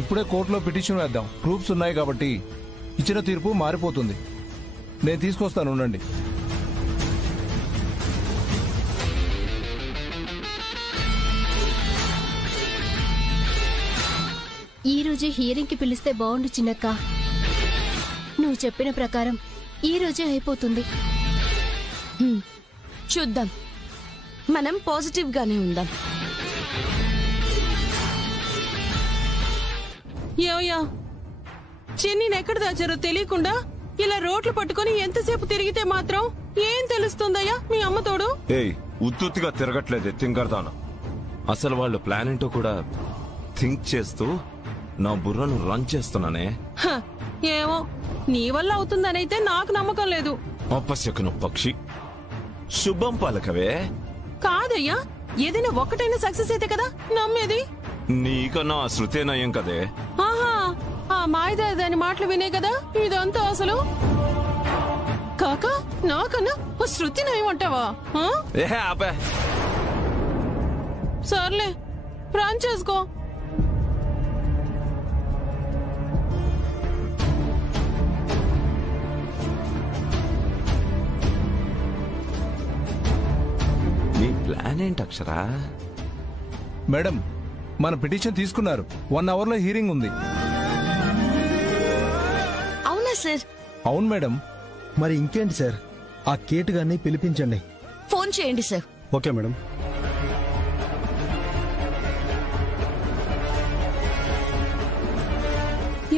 ఇప్పుడే కోర్టులో పిటిషన్ వేద్దాం. ప్రూఫ్స్ ఉన్నాయి కాబట్టి ఇచ్చిన తీర్పు మారిపోతుంది. నేను తీసుకొస్తాను, ఉండండి. ఈ రోజే హియరింగ్ కి పిలిస్తే బాగుండు చిన్నక్క. నువ్వు చెప్పిన ప్రకారం ఈ రోజే అయిపోతుంది. చూద్దాం, మనం పాజిటివ్ గానే ఉందాం. యోయా, చిన్నిని ఎక్కడ దాచారో తెలియకుండా ఇలా రోడ్లు పట్టుకుని ఎంతసేపు తిరిగితే మాత్రం ఏం తెలుస్తుందయ్యా మీ అమ్మతోడు? ఏయ్, ఉత్తుత్తిగా తిరగట్లేదే తింగర్దాన. అసలు వాళ్ళ ప్లాన్ ఏంటో కూడా థింక్ చేస్తూ నా బుర్రను రన్ చేస్తున్నానే. ఏమో, నీ వల్ల అవుతుందనైతే నాకు నమ్మకం లేదు. అపశకున పక్షి, శుభం పలకవే. కాదయ్యా, ఏదైనా ఒక్కటైనా సక్సెస్ అయితే కదా నమ్మేది. నీకన్నా శృతే నయం కదే. ఆహా, ఆ మాయదాని మాటలు వినే కదా ఇదంతా అసలు. కాక నాకన్నా ఓ శృతి నయం అంటావా? ఆపే. సర్లే, రన్ చేసుకో. నీ ప్లాన్ ఏంటి అక్షరా? మేడం, మన పిటిషన్ తీసుకున్నారు. 1 అవర్లో హీరింగ్ ఉంది. అవునా సార్? అవును మేడం. మరి ఇంకేంటి సార్, ఆ కేటు గారిని పిలిపించండి. ఫోన్ చేయండి సార్. Okay madam.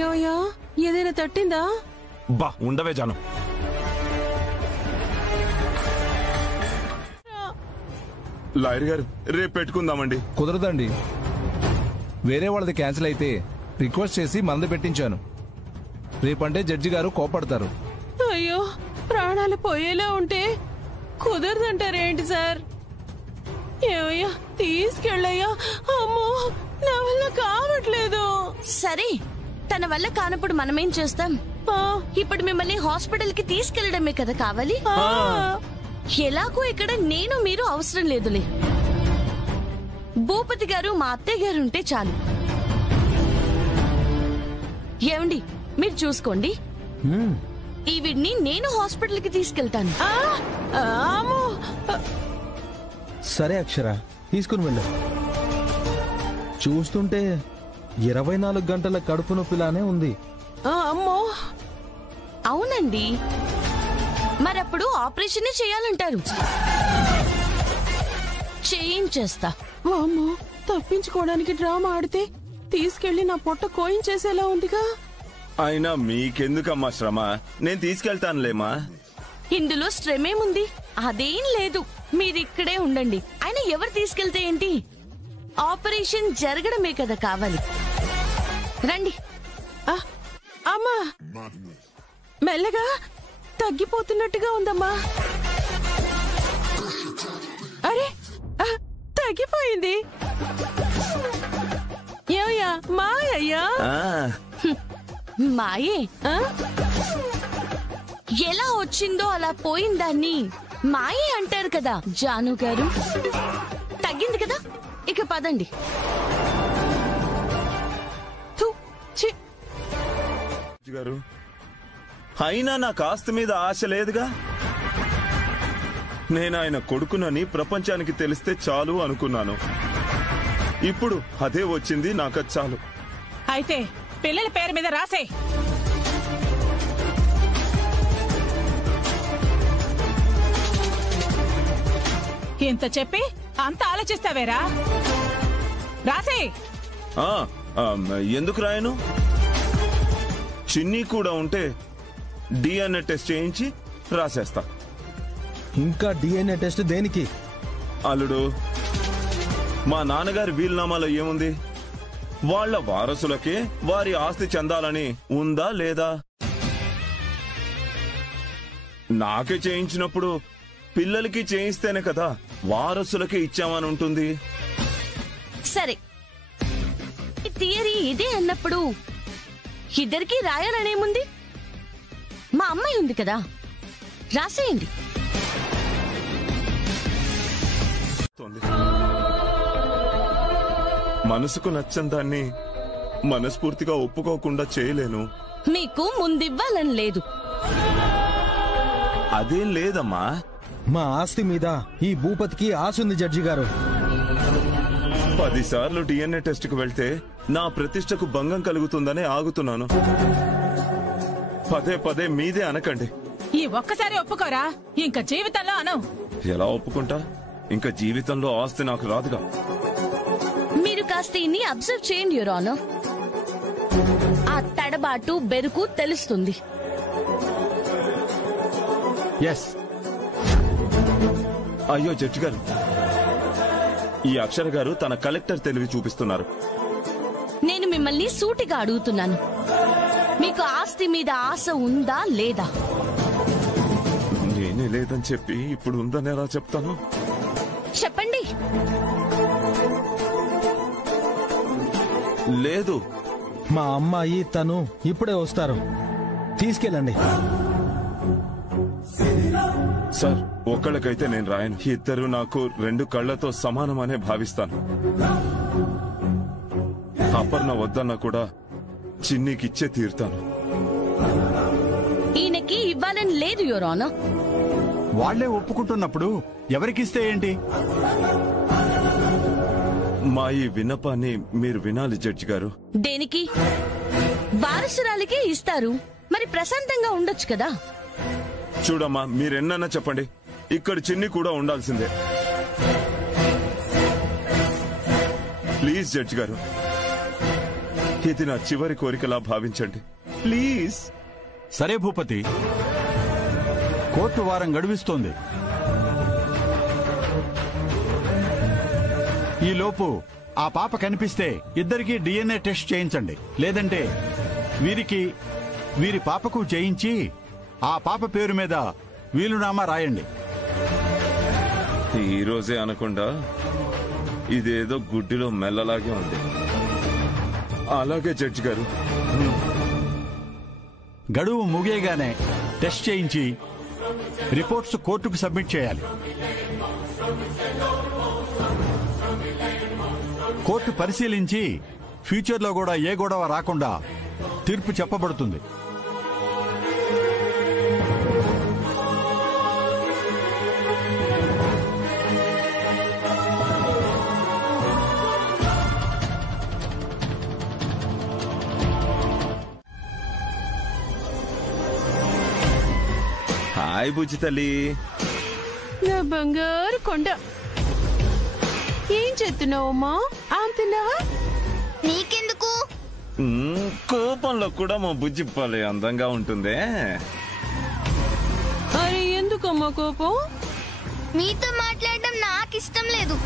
యోయా, ఏదైనా తట్టిందా? బా ఉండవే జాను. లాయర్ గారు, రేపు పెట్టుకుందామండి. కుదరదండి. వేరే వాళ్ళది క్యాన్సిల్ అయితే రిక్వెస్ట్ చేసి మంది పెట్టించాను. రేపంటే జడ్జి గారు కోపడతారు. అయ్యో, ప్రాణాలు పోయేలా ఉంటే కుదరదంటారేంటి సార్? ఏమయ్యా, తీసుకెళ్ళయ్యా. అమ్మో, నా వల్ల కావట్లేదు. సరే, తన వల్ల కానప్పుడు మనమేం చేస్తాం? ఇప్పుడు మిమ్మల్ని హాస్పిటల్ కి తీసుకెళ్లడమే కదా కావాలి. ఎలాగో ఇక్కడ నేను మీరు అవసరం లేదులే. భూపతి గారు మా అత్తయ్య గారు ఉంటే చాలు. ఏమండి, మీరు చూసుకోండి. ఈవిడ్ని నేను హాస్పిటల్ కి తీసుకెళ్తాను. సరే అక్షర, తీసుకుని వెళ్ళు. చూస్తుంటే 24 గంటల కడుపు నొప్పిలానే ఉంది. అమ్మో, అవునండి. మరప్పుడు ఆపరేషన్ చేయాలంటారు. చేయించేస్తా. అమ్మో, తప్పించుకోవడానికి డ్రామా ఆడితే తీసుకెళ్లి నా పొట్ట కోయించేసేలా ఉందిగా. అయినా మీకెందుకమ్మా శ్రమ, నేను తీసుకెళ్తానులేమా. ఇందులో శ్రమేముంది? అదేం లేదు, మీరిక్కడే ఉండండి. అయినా ఎవరు తీసుకెళ్తే ఏంటి? ఆపరేషన్ జరగడమే కదా కావాలి. రండి. అమ్మా, మెల్లగా తగ్గిపోతున్నట్టుగా ఉందమ్మా. అరే, తగ్గిపోయింది. ఏమయ్యా, మాయయ్యా? మాయే ఎలా వచ్చిందో అలా పోయిందాన్ని మాయే అంటారు కదా జాను గారు. తగ్గింది కదా, ఇక పదండి. గారు, అయినా నాకు ఆస్తి మీద ఆశ లేదుగా. నేను ఆయన కొడుకునని ప్రపంచానికి తెలిస్తే చాలు అనుకున్నాను. ఇప్పుడు అదే వచ్చింది, నాకు చాలు. అయితే పిల్లల పేరు మీద రాసే. ఇంత చెప్పి అంత ఆలోచిస్తావేరా? రాసే. ఎందుకు రాయను? చిన్ని కూడా ఉంటే డిఎన్ఏ టెస్ట్ చేయించి రాసేస్తా. ఇంకా డిఎన్ఏ టెస్ట్ దేనికి? అల్లుడు, మా నాన్నగారి వీలునామాలో ఏముంది? వాళ్ల వారసులకే వారి ఆస్తి చెందాలని ఉందా లేదా? నాకే చేయించినప్పుడు పిల్లలకి చేయిస్తేనే కదా వారసులకే ఇచ్చామని ఉంటుంది. సరే, థియరీ ఇదే అన్నప్పుడు ఇద్దరికి రాయాలనేముంది? మా అమ్మాయి ఉంది కదా, రాసేయండి. మనసుకు నచ్చని దాన్ని మనస్ఫూర్తిగా ఒప్పుకోకుండా చేయలేను. మీకు ముందివ్వాలని లేదు. అదేం లేదమ్మా. మా ఆస్తి మీద ఈ భూపతికి ఆశ ఉంది జడ్జి గారు. 10 సార్లు డిఎన్ఏ టెస్ట్ కు వెళ్తే నా ప్రతిష్టకు భంగం కలుగుతుందనే ఆగుతున్నాను. పదే పదే మీదే అనకండి. ఈ ఒక్కసారి ఒప్పుకోరా, ఇంకా జీవితంలో అను. ఎలా ఒప్పుకుంటా? ఇంకా జీవితంలో ఆస్తి నాకు రాదుగా. మీరు కాస్త ఇన్ని అబ్జర్వ్ చేయండి యువర్ ఆనర్. ఆ తడబాటు బెరుకు తెలుస్తుంది. అయ్యో జడ్జి గారు, ఈ అక్షర గారు తన కలెక్టర్ తెలివి చూపిస్తున్నారు. నేను మిమ్మల్ని సూటిగా అడుగుతున్నాను, మీకు ఆస్తి మీద ఆశ ఉందా లేదా? నేనే లేదని చెప్పి ఇప్పుడు ఉందని ఎలా చెప్తాను? చెప్పండి. లేదు. మా అమ్మాయి తను ఇప్పుడే వస్తారు, తీసుకెళ్ళండి. సార్, ఒక్కళ్ళకైతే నేను రాయను. ఇద్దరు నాకు 2 కళ్లతో సమానమనే భావిస్తాను. అపర్ణ వద్దన్నా కూడా చిన్నికిచ్చే తీరుతాను. ఈయనకి ఇవ్వాలని లేదు యువర్ ఆనర్. వాళ్లే ఒప్పుకుంటున్నప్పుడు ఎవరికిస్తే ఏంటి? మా ఈ విన్నపాన్ని మీరు వినాలి జడ్జి గారు. దేనికి? వారసురాలికే ఇస్తారు, మరి ప్రశాంతంగా ఉండొచ్చు కదా. చూడమ్మా, మీరెన్నన్నా చెప్పండి, ఇక్కడ చిన్ని కూడా ఉండాల్సిందే. ప్లీజ్ జడ్జి గారు, ఇది నా చివరి కోరికలా భావించండి ప్లీజ్. సరే భూపతి, కోర్టు వారం గడువిస్తోంది. ఈలోపు ఆ పాప కనిపిస్తే ఇద్దరికీ డిఎన్ఏ టెస్ట్ చేయించండి. లేదంటే వీరి పాపకు చేయించి ఆ పాప పేరు మీద వీలునామా రాయండి. ఈ రోజే అనకుండా ఇదేదో గుడ్డిలో మెల్లలాగే ఉంది. అలాగే జడ్జి గారు. గడువు ముగియగానే టెస్ట్ చేయించి రిపోర్ట్స్ కోర్టుకు సబ్మిట్ చేయాలి. కోర్టు పరిశీలించి ఫ్యూచర్లో కూడా ఏ గొడవ రాకుండా తీర్పు చెప్పబడుతుంది. హాయ్ బుజ్జి తల్లి. నా బంగారు కొండ, ఏం చేస్తున్నావమ్మా? ఆంతున్నావా? నీకెందుకు? కోపంలో కూడా మా బుజ్జి భలే అందంగా ఉంటుందే. అరే ఎందుకమ్మా కోపం? మీతో మాట్లాడడం నాకు ఇష్టం లేదు.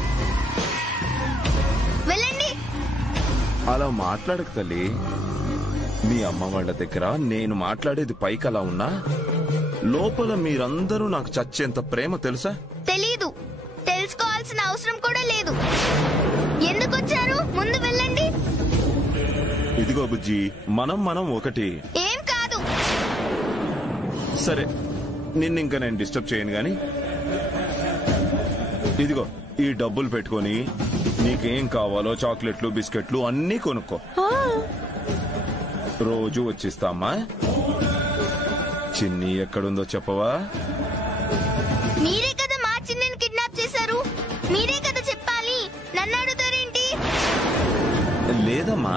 వెళ్ళండి. అలా మాట్లాడకు తల్లి. మీ అమ్మ వాళ్ళ దగ్గర నేను మాట్లాడేది పైకి అలా ఉన్నా లోపల మీరందరూ నాకు చచ్చేంత ప్రేమ తెలుసా? తెలీదు. తెలుసుకోవాల్సిన అవసరం కూడా లేదు. ఎందుకు వచ్చారు? ముందు వెళ్ళండి. ఇదిగో బుజ్జి, మనం ఒకటి. ఏం కాదు. సరే, నిన్నింక నేను డిస్టర్బ్ చేయను గాని ఇదిగో ఈ డబ్బులు పెట్టుకొని నీకేం కావాలో చాక్లెట్లు బిస్కెట్లు అన్నీ కొనుక్కో. రోజు వచ్చిస్తామా? చిన్ని ఎక్కడుందో చెప్పవా? మీరే కదా మా చిన్నిని కిడ్నాప్ చేశారు. మీరే కదా చెప్పాలి. నన్ను అడుగుతారేంటి? లేదమ్మా.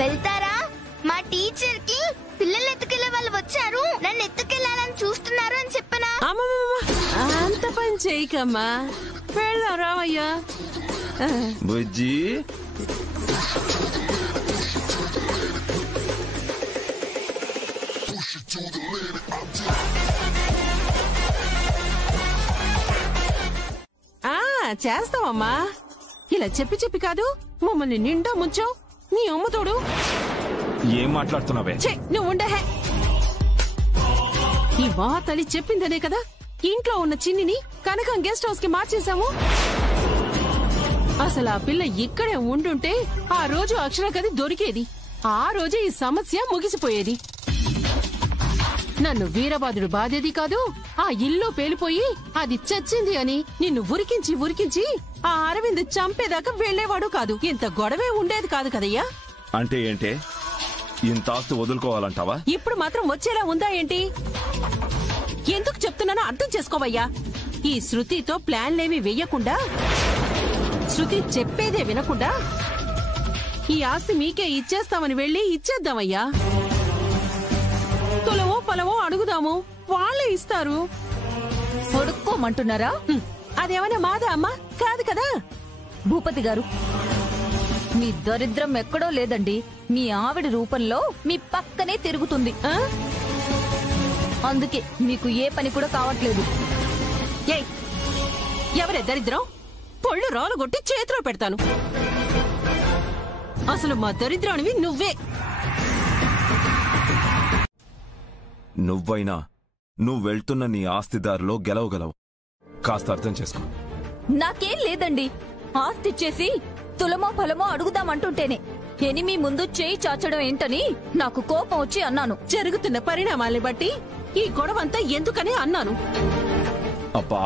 వెళ్తారా? మా టీచర్ కి పిల్లలు ఎత్తుకెళ్లే వాళ్ళు వచ్చారు, నన్ను ఎత్తుకెళ్లాలని చూస్తున్నారు అని చెప్పనా? అంత పని చేయకమ్మా. వెళ్దాం రావయ్యా. బుజ్జి చేస్తావమ్మా. ఇలా చెప్పి కాదు మమ్మల్ని నిండా ముంచావు. నీ అమ్మతోడు. ఏం మాట్లాడుతున్నావే? నువ్వు ఉండే. ఈ మా తల్లి చెప్పిందనే కదా ఇంట్లో ఉన్న చిన్నిని కనకం గెస్ట్ హౌస్ కి మార్చేశాము. అసలు ఆ పిల్ల ఇక్కడే ఉండుంటే ఆ రోజు అక్షర గది దొరికేది. ఆ రోజే ఈ సమస్య ముగిసిపోయేది. నన్ను వీరబాదుడు బాధేది కాదు. ఆ ఇల్లు పేలిపోయి అది చచ్చింది అని నిన్ను ఉరికించి ఆ అరవింద్ చంపేదాకా వెళ్లేవాడు కాదు. ఇంత గొడవే ఉండేది కాదు కదయ్యా. అంటే ఏంటే? ఇంత ఆస్తి వదులుకోవాలంటావా? ఇప్పుడు మాత్రం వచ్చేలా ఉందా ఏంటి? ఎందుకు చెప్తున్నానో అర్థం చేసుకోవయ్యా. ఈ శృతితో ప్లాన్లేమి వెయ్యకుండా, శృతి చెప్పేదే వినకుండా ఈ ఆస్తి మీకే ఇచ్చేస్తామని వెళ్లి ఇచ్చేద్దామయ్యా. తులవో పొలవో అడుగుదాము, వాళ్ళే ఇస్తారు. అడుక్కోమంటున్నారా? అదేమన్నా మాదా అమ్మా? కాదు కదా. భూపతి గారు, మీ దరిద్రం ఎక్కడో లేదండి. మీ ఆవిడ రూపంలో మీ పక్కనే తిరుగుతుంది. అందుకే మీకు ఏ పని కూడా కావట్లేదు. ఎవరే దరిద్రం? పొళ్ళు రాలుగొట్టి చేతిలో పెడతాను. అసలు మా దరిద్రానివి నువ్వే. నువ్వైనా నువ్వు వెళ్తున్న నీ ఆస్తిదారులో గెలవగలవు. కాస్త అర్థం చేసుకో. నాకేం లేదండి. ఆస్తిచ్చేసి తులమో ఫలమో అడుగుదామంటుంటేనే ఎనిమి ముందు చేయి చాచడం ఏంటని నాకు కోపం వచ్చి అన్నాను. జరుగుతున్న పరిణామాల్ని బట్టి ఈ గొడవంతా ఎందుకని అన్నాను. అబ్బా,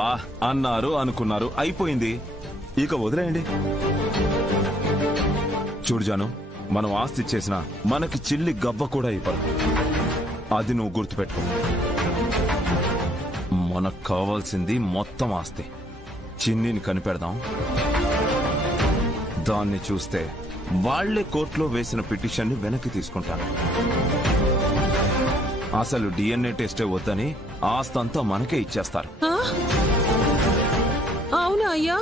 అన్నారు అనుకున్నారు, అయిపోయింది. ఇక వదిలేయండి. చూడు జాను, మనం ఆస్తి ఇచ్చేసినా మనకి చిల్లి గవ్వ కూడా ఇవ్వరు. అది నువ్వు గుర్తుపెట్టుకో. మనకు కావాల్సింది మొత్తం ఆస్తి. చిన్నిని కనిపెడదాం. దాన్ని చూస్తే వాళ్లే కోర్టులో వేసిన పిటిషన్ ని వెనక్కి తీసుకుంటారు. అసలు డిఎన్ఏ టెస్టే వద్దని ఆస్తంతా మనకే ఇచ్చేస్తారు. అవునా అయ్యా?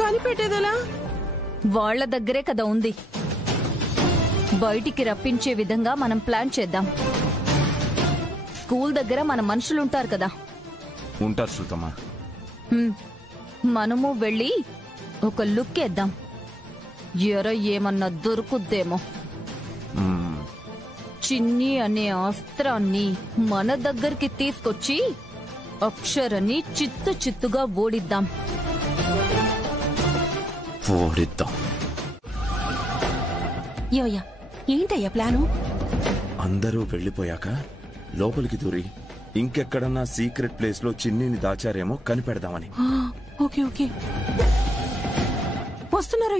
కనిపెట్టేదలా? వాళ్ల దగ్గరే కదా ఉంది. బయటికి రప్పించే విధంగా మనం ప్లాన్ చేద్దాం. స్కూల్ దగ్గర మన మనుషులుంటారు కదా. ఉంటారు శృతమ్మా. మనము వెళ్ళి ఒక లుక్ వేద్దాం. ఏమన్నా దొరుకుద్దేమో. చిన్ని అనే అస్త్రాన్ని మన దగ్గరికి తీసుకొచ్చి అక్షరని చిత్తుగా ఓడిద్దాం. ఓడిద్దాం. ఏవయ్యా ఏంటయ్యా ప్లాను? అందరూ వెళ్ళిపోయాక లోపలికి దూరి ఇంకెక్కడన్నా సీక్రెట్ ప్లేస్ లో చిన్నిని దాచారేమో కనిపెడదామని. ఓకే ఓకే వస్తున్నారు.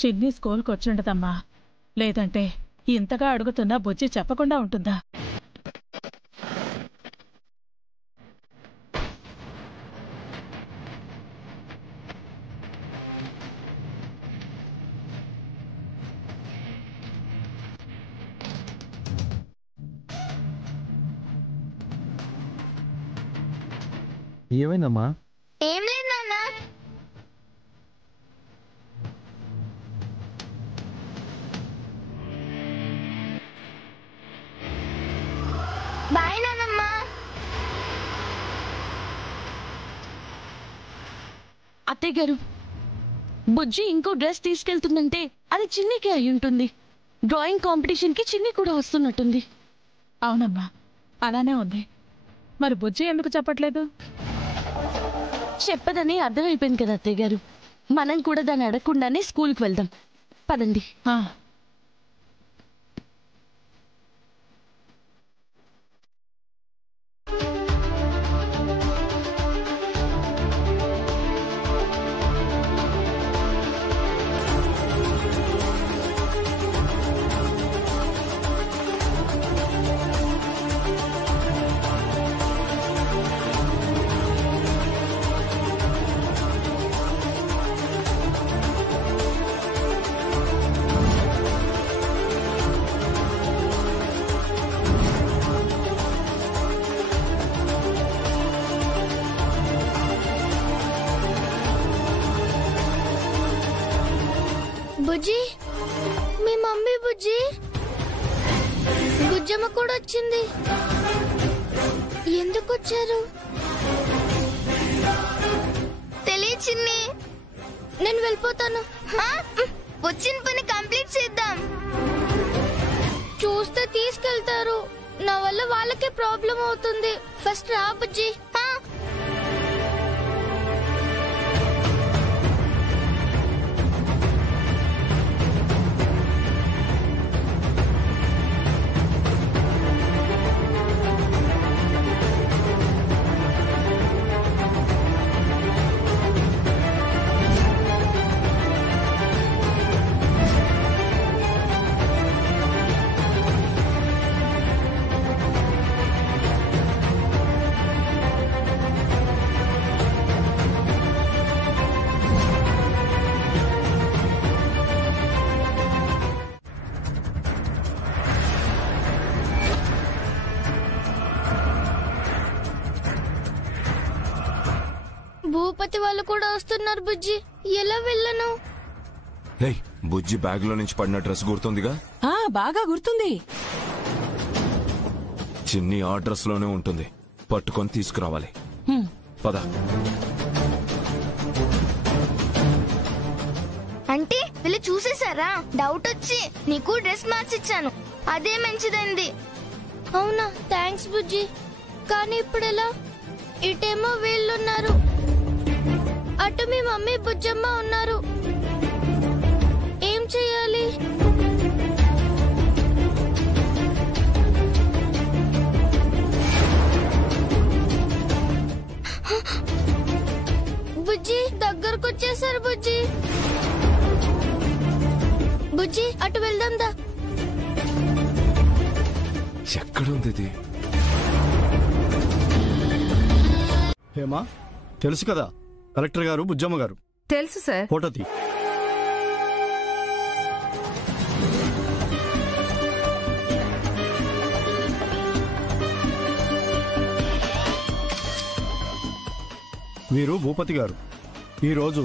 చిన్ని స్కూల్కి వచ్చిండదమ్మా, లేదంటే ఇంతగా అడుగుతున్నా బుజ్జి చెప్పకుండా ఉంటుందా? ఏమైందమ్మా? ఏం లేదు నాన్న. బాయ్ నాన్నమ్మ. అత్తయ్య గారు, బుజ్జి ఇంకో డ్రెస్ తీసుకెళ్తుందంటే అది చిన్నికి అయి ఉంటుంది. డ్రాయింగ్ కాంపిటీషన్ కి చిన్ని కూడా వస్తున్నట్టుంది. అవునమ్మా, అలానే ఉంది. మరి బుజ్జి ఎందుకు చెప్పట్లేదు? చెప్పదని అర్థమైపోయింది కదా అత్తయ్య గారు. మనం కూడా దాన్ని అడగకుండానే స్కూల్కి వెళ్దాం పదండి. బుజ్జి, మీ మమ్మీ బుజ్జి. బుజ్జమ్మ కూడా వచ్చింది. ఎందుకు వచ్చారు? తెలియదు చిన్ని. నేను వెళ్ళిపోతాను. వచ్చిన పని కంప్లీట్ చేద్దాం. చూస్తే తీసుకెళ్తారు. నా వల్ల వాళ్ళకే ప్రాబ్లం అవుతుంది. ఫస్ట్ రా బుజ్జి. భూపతి వాళ్ళు కూడా వస్తున్నారు బుజ్జి. ఎలా వెళ్ళను? బుజ్జి బ్యాగ్ లో నుంచి పడిన డ్రెస్ గుర్తుందిగా? బాగా గుర్తుంది. చిన్ని ఆ డ్రెస్ లోనే ఉంటుంది. పట్టుకొని తీసుకురావాలి. పద. అంటే వీళ్ళు చూసేశారా? డౌట్ వచ్చి నీకు డ్రెస్ మార్చిచ్చాను. అదే మంచిదండి. అవునా? థ్యాంక్స్ బుజ్జి. కానీ ఇప్పుడు ఎలా? ఇటేమో వీళ్ళున్నారు, అటు మీ మమ్మీ బుజ్జమ్మ ఉన్నారు. ఏం చెయ్యాలి? బుజ్జి దగ్గరకు వచ్చేసారు. బుజ్జి బుజ్జి అటు వెళ్దాం దా. ఎక్కడుంది ఇది? హేమా, తెలుసు కదా కలెక్టర్ గారు బుజ్జమ్మ గారు. తెలుసు సార్. ఫోటో తీ. వీరు భూపతి గారు. ఈరోజు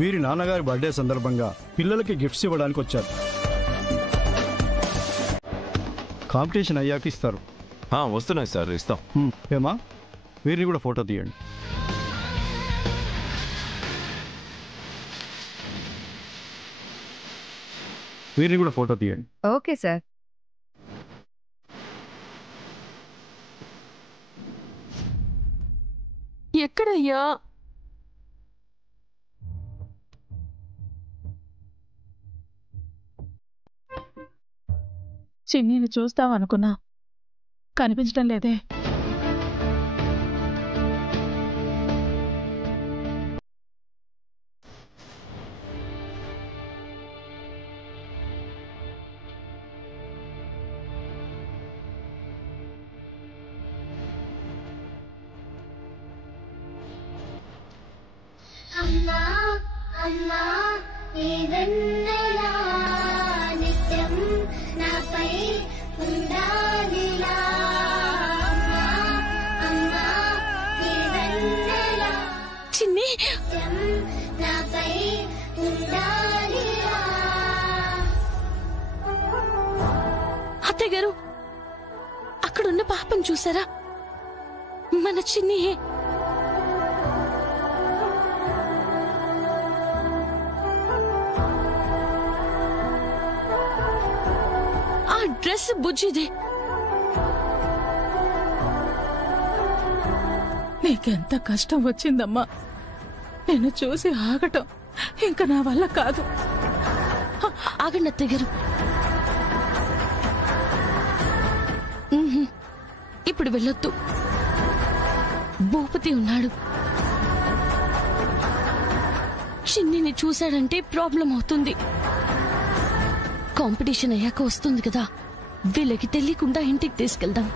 వీరి నాన్నగారి బర్త్డే సందర్భంగా పిల్లలకి గిఫ్ట్స్ ఇవ్వడానికి వచ్చారు. కాంపిటీషన్ అయ్యాక ఇస్తారు. వస్తున్నాయి సార్, ఇస్తాం. ఏమా, వీరిని కూడా ఫోటో తీయండి. వీరిని కూడా ఫోటో తీయండి. Okay sir. ఎక్కడయ్యా? చిన్నీని చూస్తావనుకున్నా, కనిపించడం లేదే. అమ్మా అమ్మా నీ వెన్నెలా నిత్యం నాపై ఉండాలిలా. అమ్మా అమ్మా నీ వెన్నెలా చిన్ని నిత్యం నాపై ఉండాలిలా. అత్తయ్య గారు, అక్కడున్న పాపం చూసారా? మన చిన్ని. డ్రెస్ బుజ్జిది. నీకెంత కష్టం వచ్చిందమ్మా. నేను చూసి ఆగటం ఇంకా నా వల్ల కాదు. ఆగండి అత్తయ్య గారు. ఇప్పుడు వెళ్ళొద్దు. భూపతి ఉన్నాడు. చిన్నిని చూశాడంటే ప్రాబ్లం అవుతుంది. కాంపిటీషన్ అయ్యాక వస్తుంది కదా, వీళ్ళకి తెలియకుండా ఇంటికి తీసుకెళ్దాం.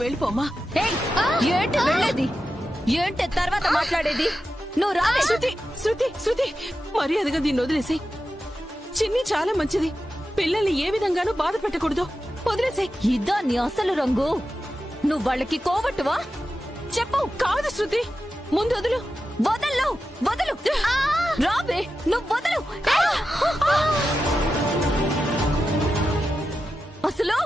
వెళ్ళిపోమ్మా. ఏంటి వెళ్ళేది? ఏంటి తర్వాత మాట్లాడేది? నువ్వు రావే. శృతి శృతి శృతి, మర్యాదగా దీన్ని వదిలేసాయి. చిన్ని చాలా మంచిది. పిల్లల్ని ఏ విధంగానూ బాధ పెట్టకూడదు. వదిలేసాయి. ఇదా నీ అసలు రంగు? నువ్వు వాళ్ళకి కోవట్టువా? చెప్పు. కాదు శృతి, ముందు వదులు. వదలు వదలు. రావే, నువ్వు వదలు. అసలు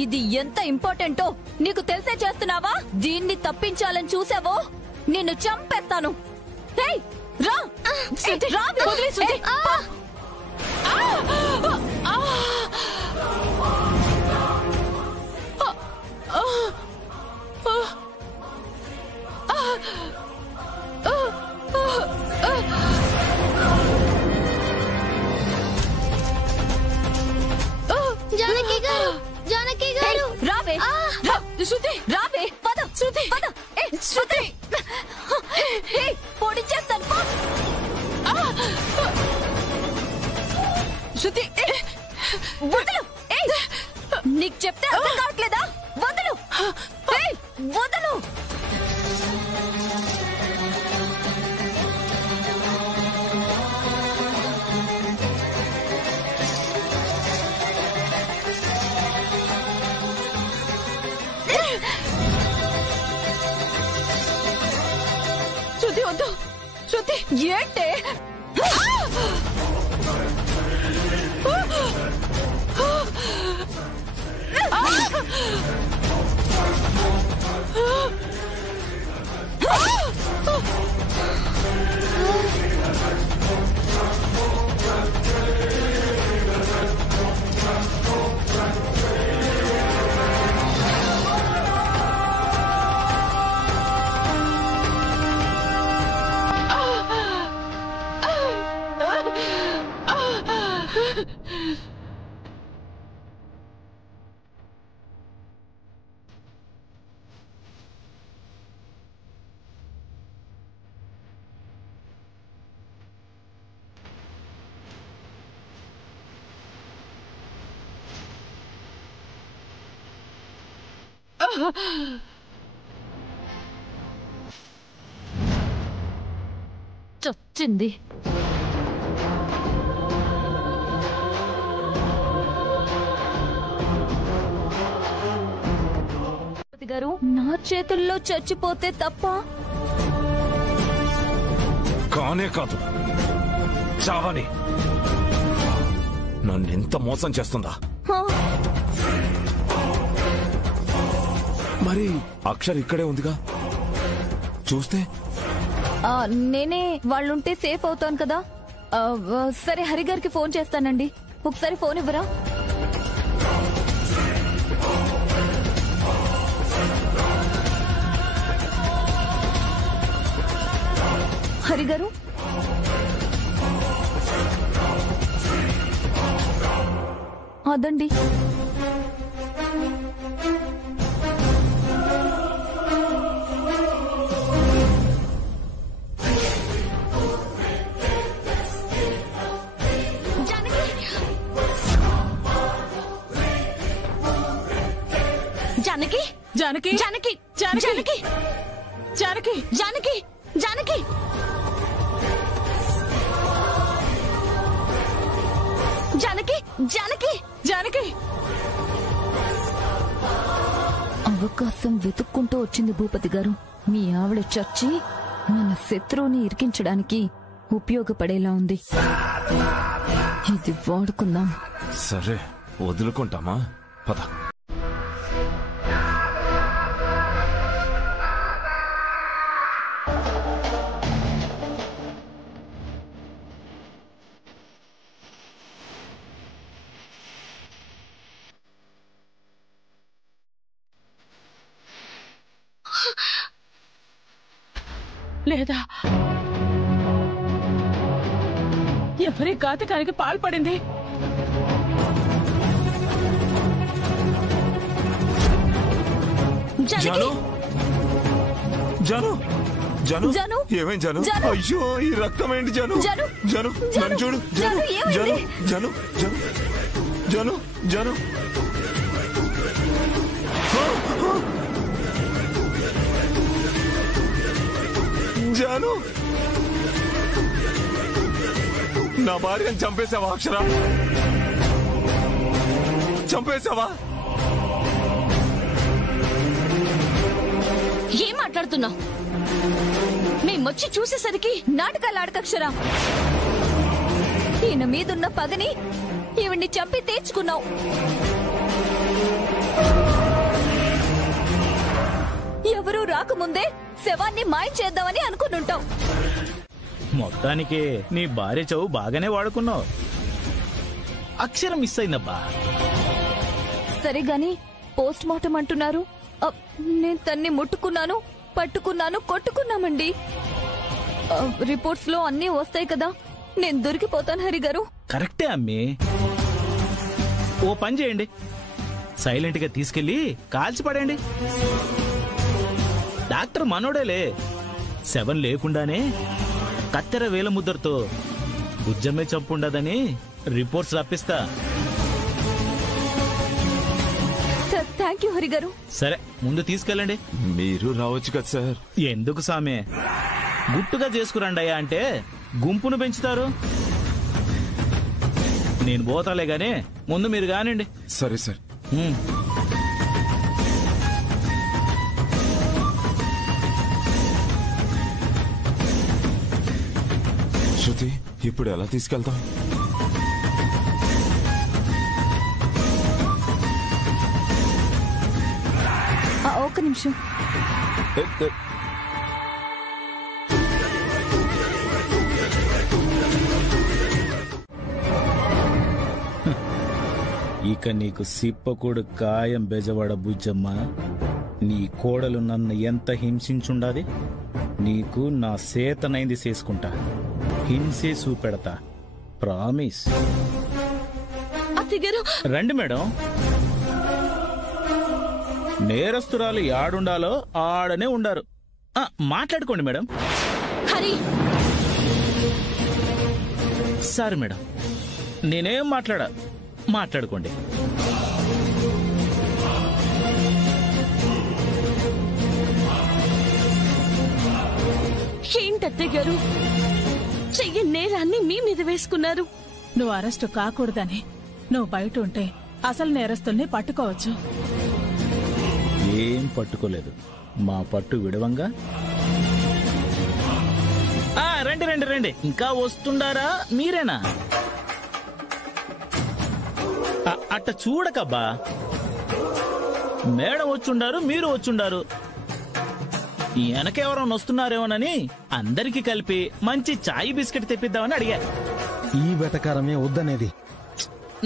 ఇది ఎంత ఇంపార్టెంటో నీకు తెలిసే చేస్తున్నావా? దీన్ని తప్పించాలని చూసావో నిన్ను చంపేస్తాను. రా. జానకి గారు, జానకి గారు, రావే. శృతి రావే. పద శృతి, పద. శృతి పొడి చేస్తాను. శృతి వదలు. నీకు చెప్తే అర్థం కావట్లేదా? వదలు వదలు. శృతి వద్దు. శృతి ఏంటే? చచ్చింది. భూపతి గారు, నా చేతుల్లో చచ్చిపోతే తప్ప? కానే కాదు, చావని. నన్నెంత మోసం చేస్తుందా? మరి అక్షర్ ఇక్కడే ఉందిగా, చూస్తే నేనే వాళ్ళుంటే సేఫ్ అవుతాను కదా. సరే, హరిగారికి ఫోన్ చేస్తానండి. ఒకసారి ఫోన్ ఇవ్వరా? హరిగారు, అదండి. జానకి, జానకి, జానకి, జానకి, జానకి, జానకి, జానకి, జానకి, జానకి, జానకి. అవకాశం వెతుక్కుంటూ వచ్చింది భూపతి గారు. మీ ఆవిడ చచ్చి మన శత్రువుని ఇరికించడానికి ఉపయోగపడేలా ఉంది. ఇది వాడుకుందాం. సరే, వదులుకుంటామా? పద. లేదా ఎవరి ఘాతకానికి పాల్పడింది? జాను, జాను, జాను, జాను, ఏమైంది జాను? జాను. అయ్యో, ఈ రక్తం ఏంటి జాను? జాను, జాను, నన్ను చూడు. జాను, జాను, జాను, జాను, జాను, జాను. జాను, నా భార్యను చంపేశావా అక్షర? చంపేశావా? ఏం మాట్లాడుతున్నావు? మేమొచ్చి చూసేసరికి నాటకాలు ఆడకక్షరా. ఈయన మీదున్న పగని ఈవిడ్ని చంపి తీర్చుకున్నావు. ఎవరూ రాకముందే శవాన్ని మాయం చేద్దామని అనుకునుంటావు. మొత్తానికి నీ భార్య చవు బాగానే వాడుకున్నావు. అక్షరం మిస్ అయిందబ్బా. సరే గాని పోస్ట్ మార్టం అంటున్నారు. నేను తన్ని ముట్టుకున్నాను, పట్టుకున్నాను, కొట్టుకున్నామండి. రిపోర్ట్స్ లో అన్నీ వస్తాయి కదా. నేను దొరికిపోతాను హరిగారు. కరెక్టే అమ్మి. ఓ పని చేయండి, సైలెంట్ గా తీసుకెళ్లి కాల్చి పడండి. డాక్టర్ మనోడేలే. శవం లేకుండానే కత్తెర వేల ముద్దరితో బుజ్జమ్మే చంపుండదని రిపోర్ట్స్ రప్పిస్తా. థ్యాంక్ యూ హరిగారు. సరే, ముందు తీసుకెళ్ళండి. మీరు రావచ్చు కదా సార్. ఎందుకు సామే, గుట్టుగా చేసుకురండయ్యా అంటే గుంపును పెంచుతారు. నేను పోతాలే గానీ ముందు మీరు కానివ్వండి. సరే సార్. శృతి, ఇప్పుడు ఎలా తీసుకెళ్తాం? ఒక్క నిమిషం. ఇక నీకు సిప్పకూడు కాయం బెజవాడ బుజ్జమ్మ. నీ కోడలు నన్ను ఎంత హింసించుండాది, నీకు నా సేతనైంది చేసుకుంటా. హింసే చూపెడతా, ప్రామిస్. రండి మేడం. నేరస్తురాలు యాడుండాలో ఆడనే ఉండారు. మాట్లాడుకోండి మేడం. సారీ మేడం, నేనేం మాట్లాడుకోండి. ఏంటత్తయ్య గారు, చెయ్యి నేరాన్ని మీ మీద వేసుకున్నారు. నువ్వు అరెస్టు కాకూడదని నువ్వు బయట ఉంటే అసలు నేరస్తుల్ని పట్టుకోవచ్చు. ఏం ఏం పట్టుకోలేదు. మా పట్టు విడవంగా. రండి రండి రండి, ఇంకా వస్తుండారా మీరేనా? అట్ట చూడకబ్బా, మేడం వచ్చుండారు, మీరు వచ్చుండారు. వెనకెవరైనా వస్తున్నారేమోనని అందరికీ కలిపి మంచి చాయ్ బిస్కెట్ తెప్పిద్దామని అడిగా. ఈ వెటకారమే వద్దనేది.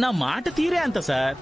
నా మాట తీరే అంత సార్.